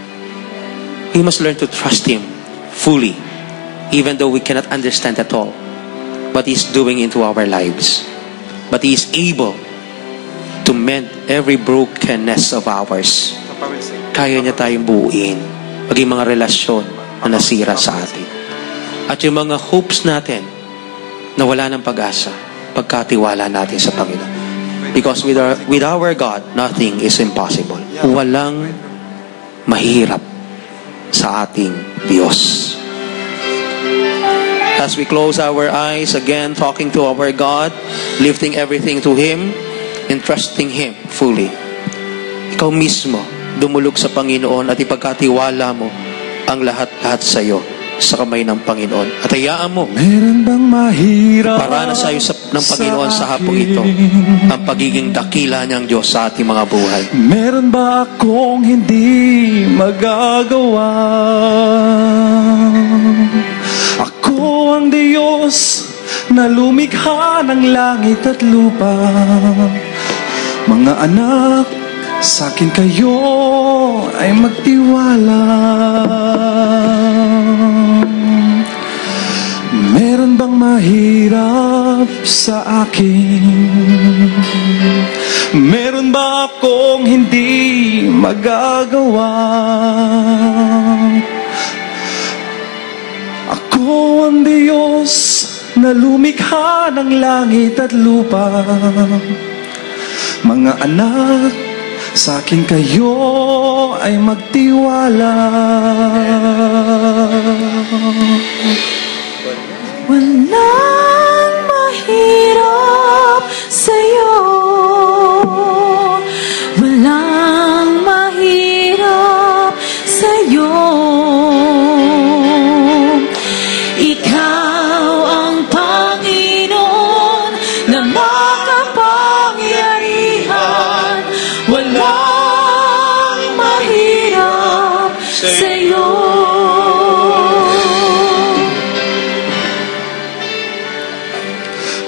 We must learn to trust Him fully, even though we cannot understand at all what He's doing into our lives. But He is able to mend every brokenness of ours. Kaya niya tayong buuin, maging mga relasyon na nasira sa atin. At yung mga hopes natin na wala ng pag-asa, pagkatiwala natin sa Panginoon. Because with our God, nothing is impossible. Walang mahirap sa ating Diyos. As we close our eyes, again, talking to our God, lifting everything to Him, and trusting Him fully. Ikaw mismo, dumulog sa Panginoon at ipagkatiwala mo ang lahat-lahat sa iyo sa kamay ng Panginoon. At hayaan mo, meron bang mahirap para na sa iyo ng Panginoon sa hapong ito ang pagiging dakila niyang Diyos sa ating mga buhay. Meron ba akong hindi magagawa? Ako ang Diyos na lumikha ng langit at lupa. Mga anak, sa akin kayo ay magtiwala. Meron bang mahirap sa akin? Meron ba akong hindi magagawa? Ako ang Diyos na lumikha ng langit at lupa. Mga anak, sa akin kayo ay magtiwala. Walang mahirap sa'yo. Walang mahirap sa'yo. Ikaw ang Panginoon na makapangyarihan. Walang mahirap sa'yo.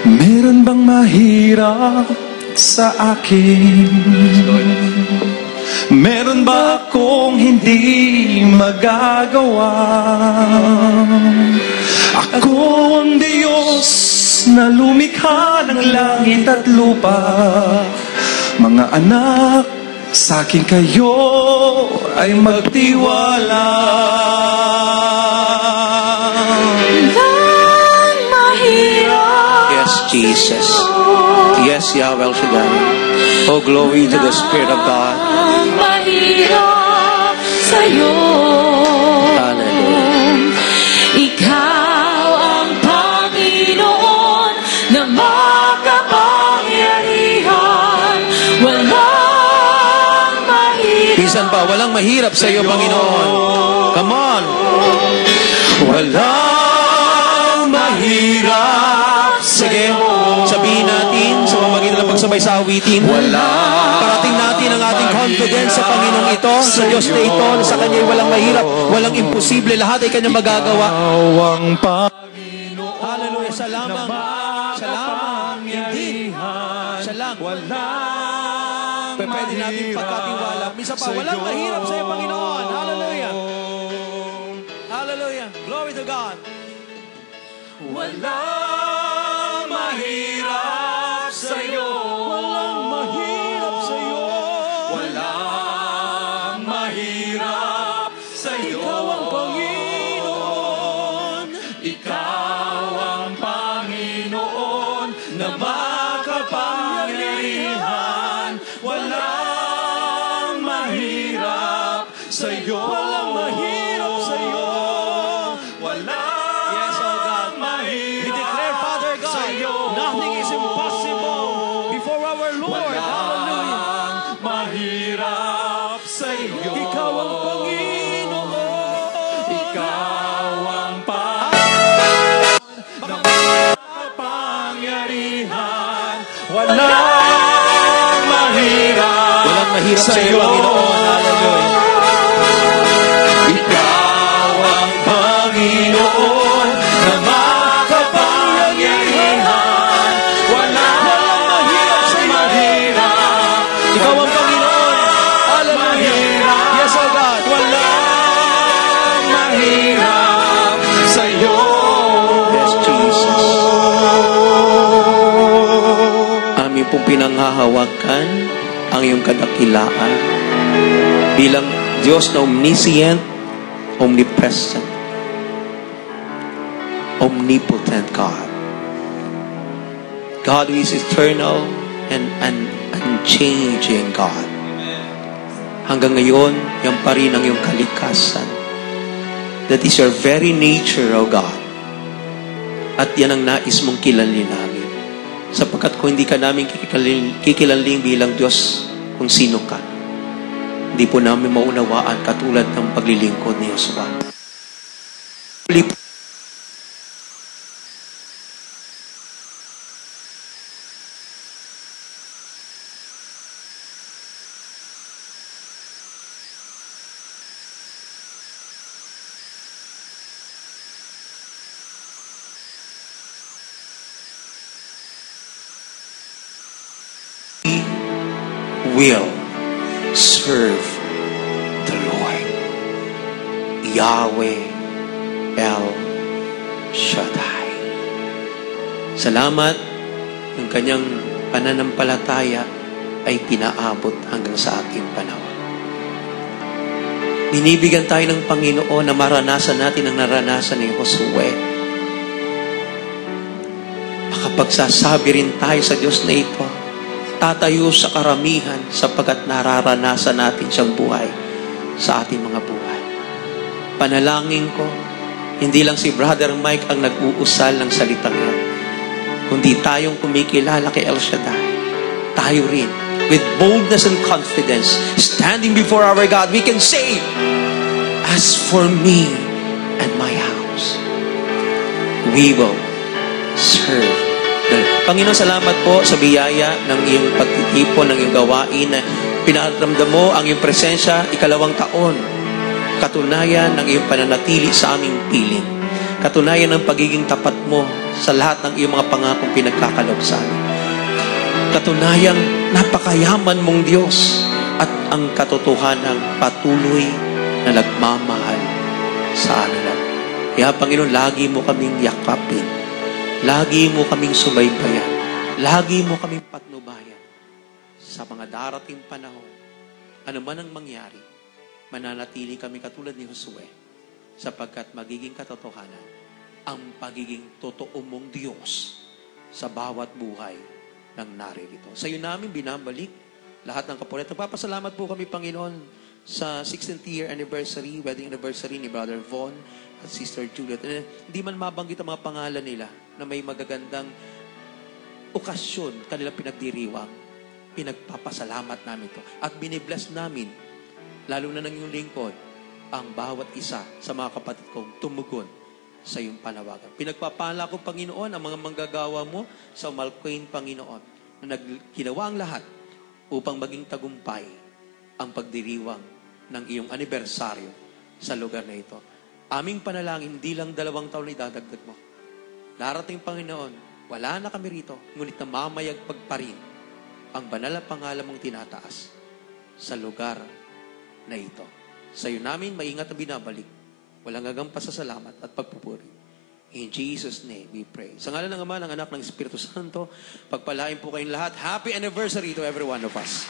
Meron bang mahirap sa akin? Meron ba akong hindi magagawa? Ako ang Diyos na lumikha ng langit at lupa. Mga anak, sa akin kayo ay magtiwala. Walang mahirap Yes, Jesus. Yes, Yahweh El Shaddai. Oh, glory to the Spirit of God. ang mahirap sa'yo. Hallelujah. pa, walang mahirap sa iyo, Panginoon. Come on. Walang mahirap Sige, sabihin natin sa pamagitan ng pagsabay sa awitin. Parating natin ang ating confidence sa Panginoong ito, sa Diyos na ito, na sa Kanya ay walang mahirap, walang imposible, lahat ay Kanya magagawa. Awang Hallelujah, siya lamang. Siya lamang. Hindi. Siya lang. Pwede natin pagkatiwala. Minsan pa, walang mahirap sa iyo, Panginoon. Hallelujah. Hallelujah. Glory to God. Walang mahirap sa'yo. Walang mahirap sa iyo. Walang mahirap sa'yo. Ikaw ang Panginoon. Ikaw ang Panginoon na makapangyarihan. Walang mahirap sa'yo. Walang mahirap sa iyo. Walang Yes, oh God. We declare, Father God, nothing is impossible before our Lord. Hallelujah. Walang mahirap sa'yo. Ikaw ang Panginoon. Ikaw ang pangyarihan. Walang mahirap. Walang mahirap sa iyo, Panginoon. Hallelujah. Ikaw ang Panginoon na makapangyarihan. Walang mahirap. Ikaw ang Panginoon. Hallelujah. Yes, oh God. Walang mahirap sa'yo. Yes, Jesus. Amin pong pinanghahawakan ang iyong kadakilaan bilang Diyos na omniscient, omnipresent, omnipotent God. God who is eternal and unchanging God. Hanggang ngayon, yan pa rin ang iyong kalikasan. That is your very nature, O God. At yan ang nais mong kilalin namin. Sapagkat kung hindi ka namin kikilaling bilang Diyos kung sino ka, hindi po namin maunawaan katulad ng paglilingkod ni Joshua. Will serve the Lord. Yahweh El Shaddai. Salamat, yung kanyang pananampalataya ay pinaabot hanggang sa ating panahon. Binibigyan tayo ng Panginoon na maranasan natin ang naranasan ni Josue. Makapagsasabi rin tayo sa Diyos na ito, tatayo sa karamihan sapagkat nararanasan natin siyang buhay sa ating mga buhay. Panalangin ko, hindi lang si Brother Mike ang nag-uusal ng salitang yan, kundi tayong kumikilala kay El Shaddai. Tayo rin, with boldness and confidence, standing before our God, we can say, as for me and my house, we will serve. Panginoon, salamat po sa biyaya ng iyong pagtitipon, ng iyong gawain na pinaramdam mo ang iyong presensya 2 taon. Katunayan ng iyong pananatili sa aming piling. Katunayan ng pagiging tapat mo sa lahat ng iyong mga pangakong pinagkakalob sa amin. Katunayang napakayaman mong Diyos at ang katotohanan patuloy na nagmamahal sa amin. Kaya Panginoon, lagi mo kaming yakapin. Lagi mo kaming subaybayan. Lagi mo kaming patnubayan. Sa mga darating panahon, ano man ang mangyari, mananatili kami katulad ni Josue sapagkat magiging katotohanan ang pagiging totoo mong Diyos sa bawat buhay ng naririto. Sa iyo namin binabalik lahat ng kapulit. Nagpapasalamat po kami, Panginoon, sa 16th year anniversary, wedding anniversary ni Brother Von at Sister Juliet. Hindi man mabanggit ang mga pangalan nila na may magagandang okasyon kanilang pinagdiriwang. Pinagpapasalamat namin ito. At binibless namin lalo na ng iyong lingkod, ang bawat isa sa mga kapatid kong tumugon sa iyong panawagan. Pinagpapala ko, Panginoon, ang mga manggagawa mo sa Malquain, Panginoon, na ginawa ang lahat upang maging tagumpay ang pagdiriwang ng iyong anibersaryo sa lugar na ito. Aming panalangin, hindi lang 2 taon na idadagdag mo. Darating, Panginoon, wala na kami rito, ngunit namamayagpag pa rin ang banal na pangalan mong tinataas sa lugar na ito. Sa iyo namin, maingat na binabalik. Walang gagampas sa salamat at pagpupuri. In Jesus' name, we pray. Sa ngalan ng Ama, ng Anak, ng Espiritu Santo, pagpalain po kayong lahat. Happy anniversary to every one of us.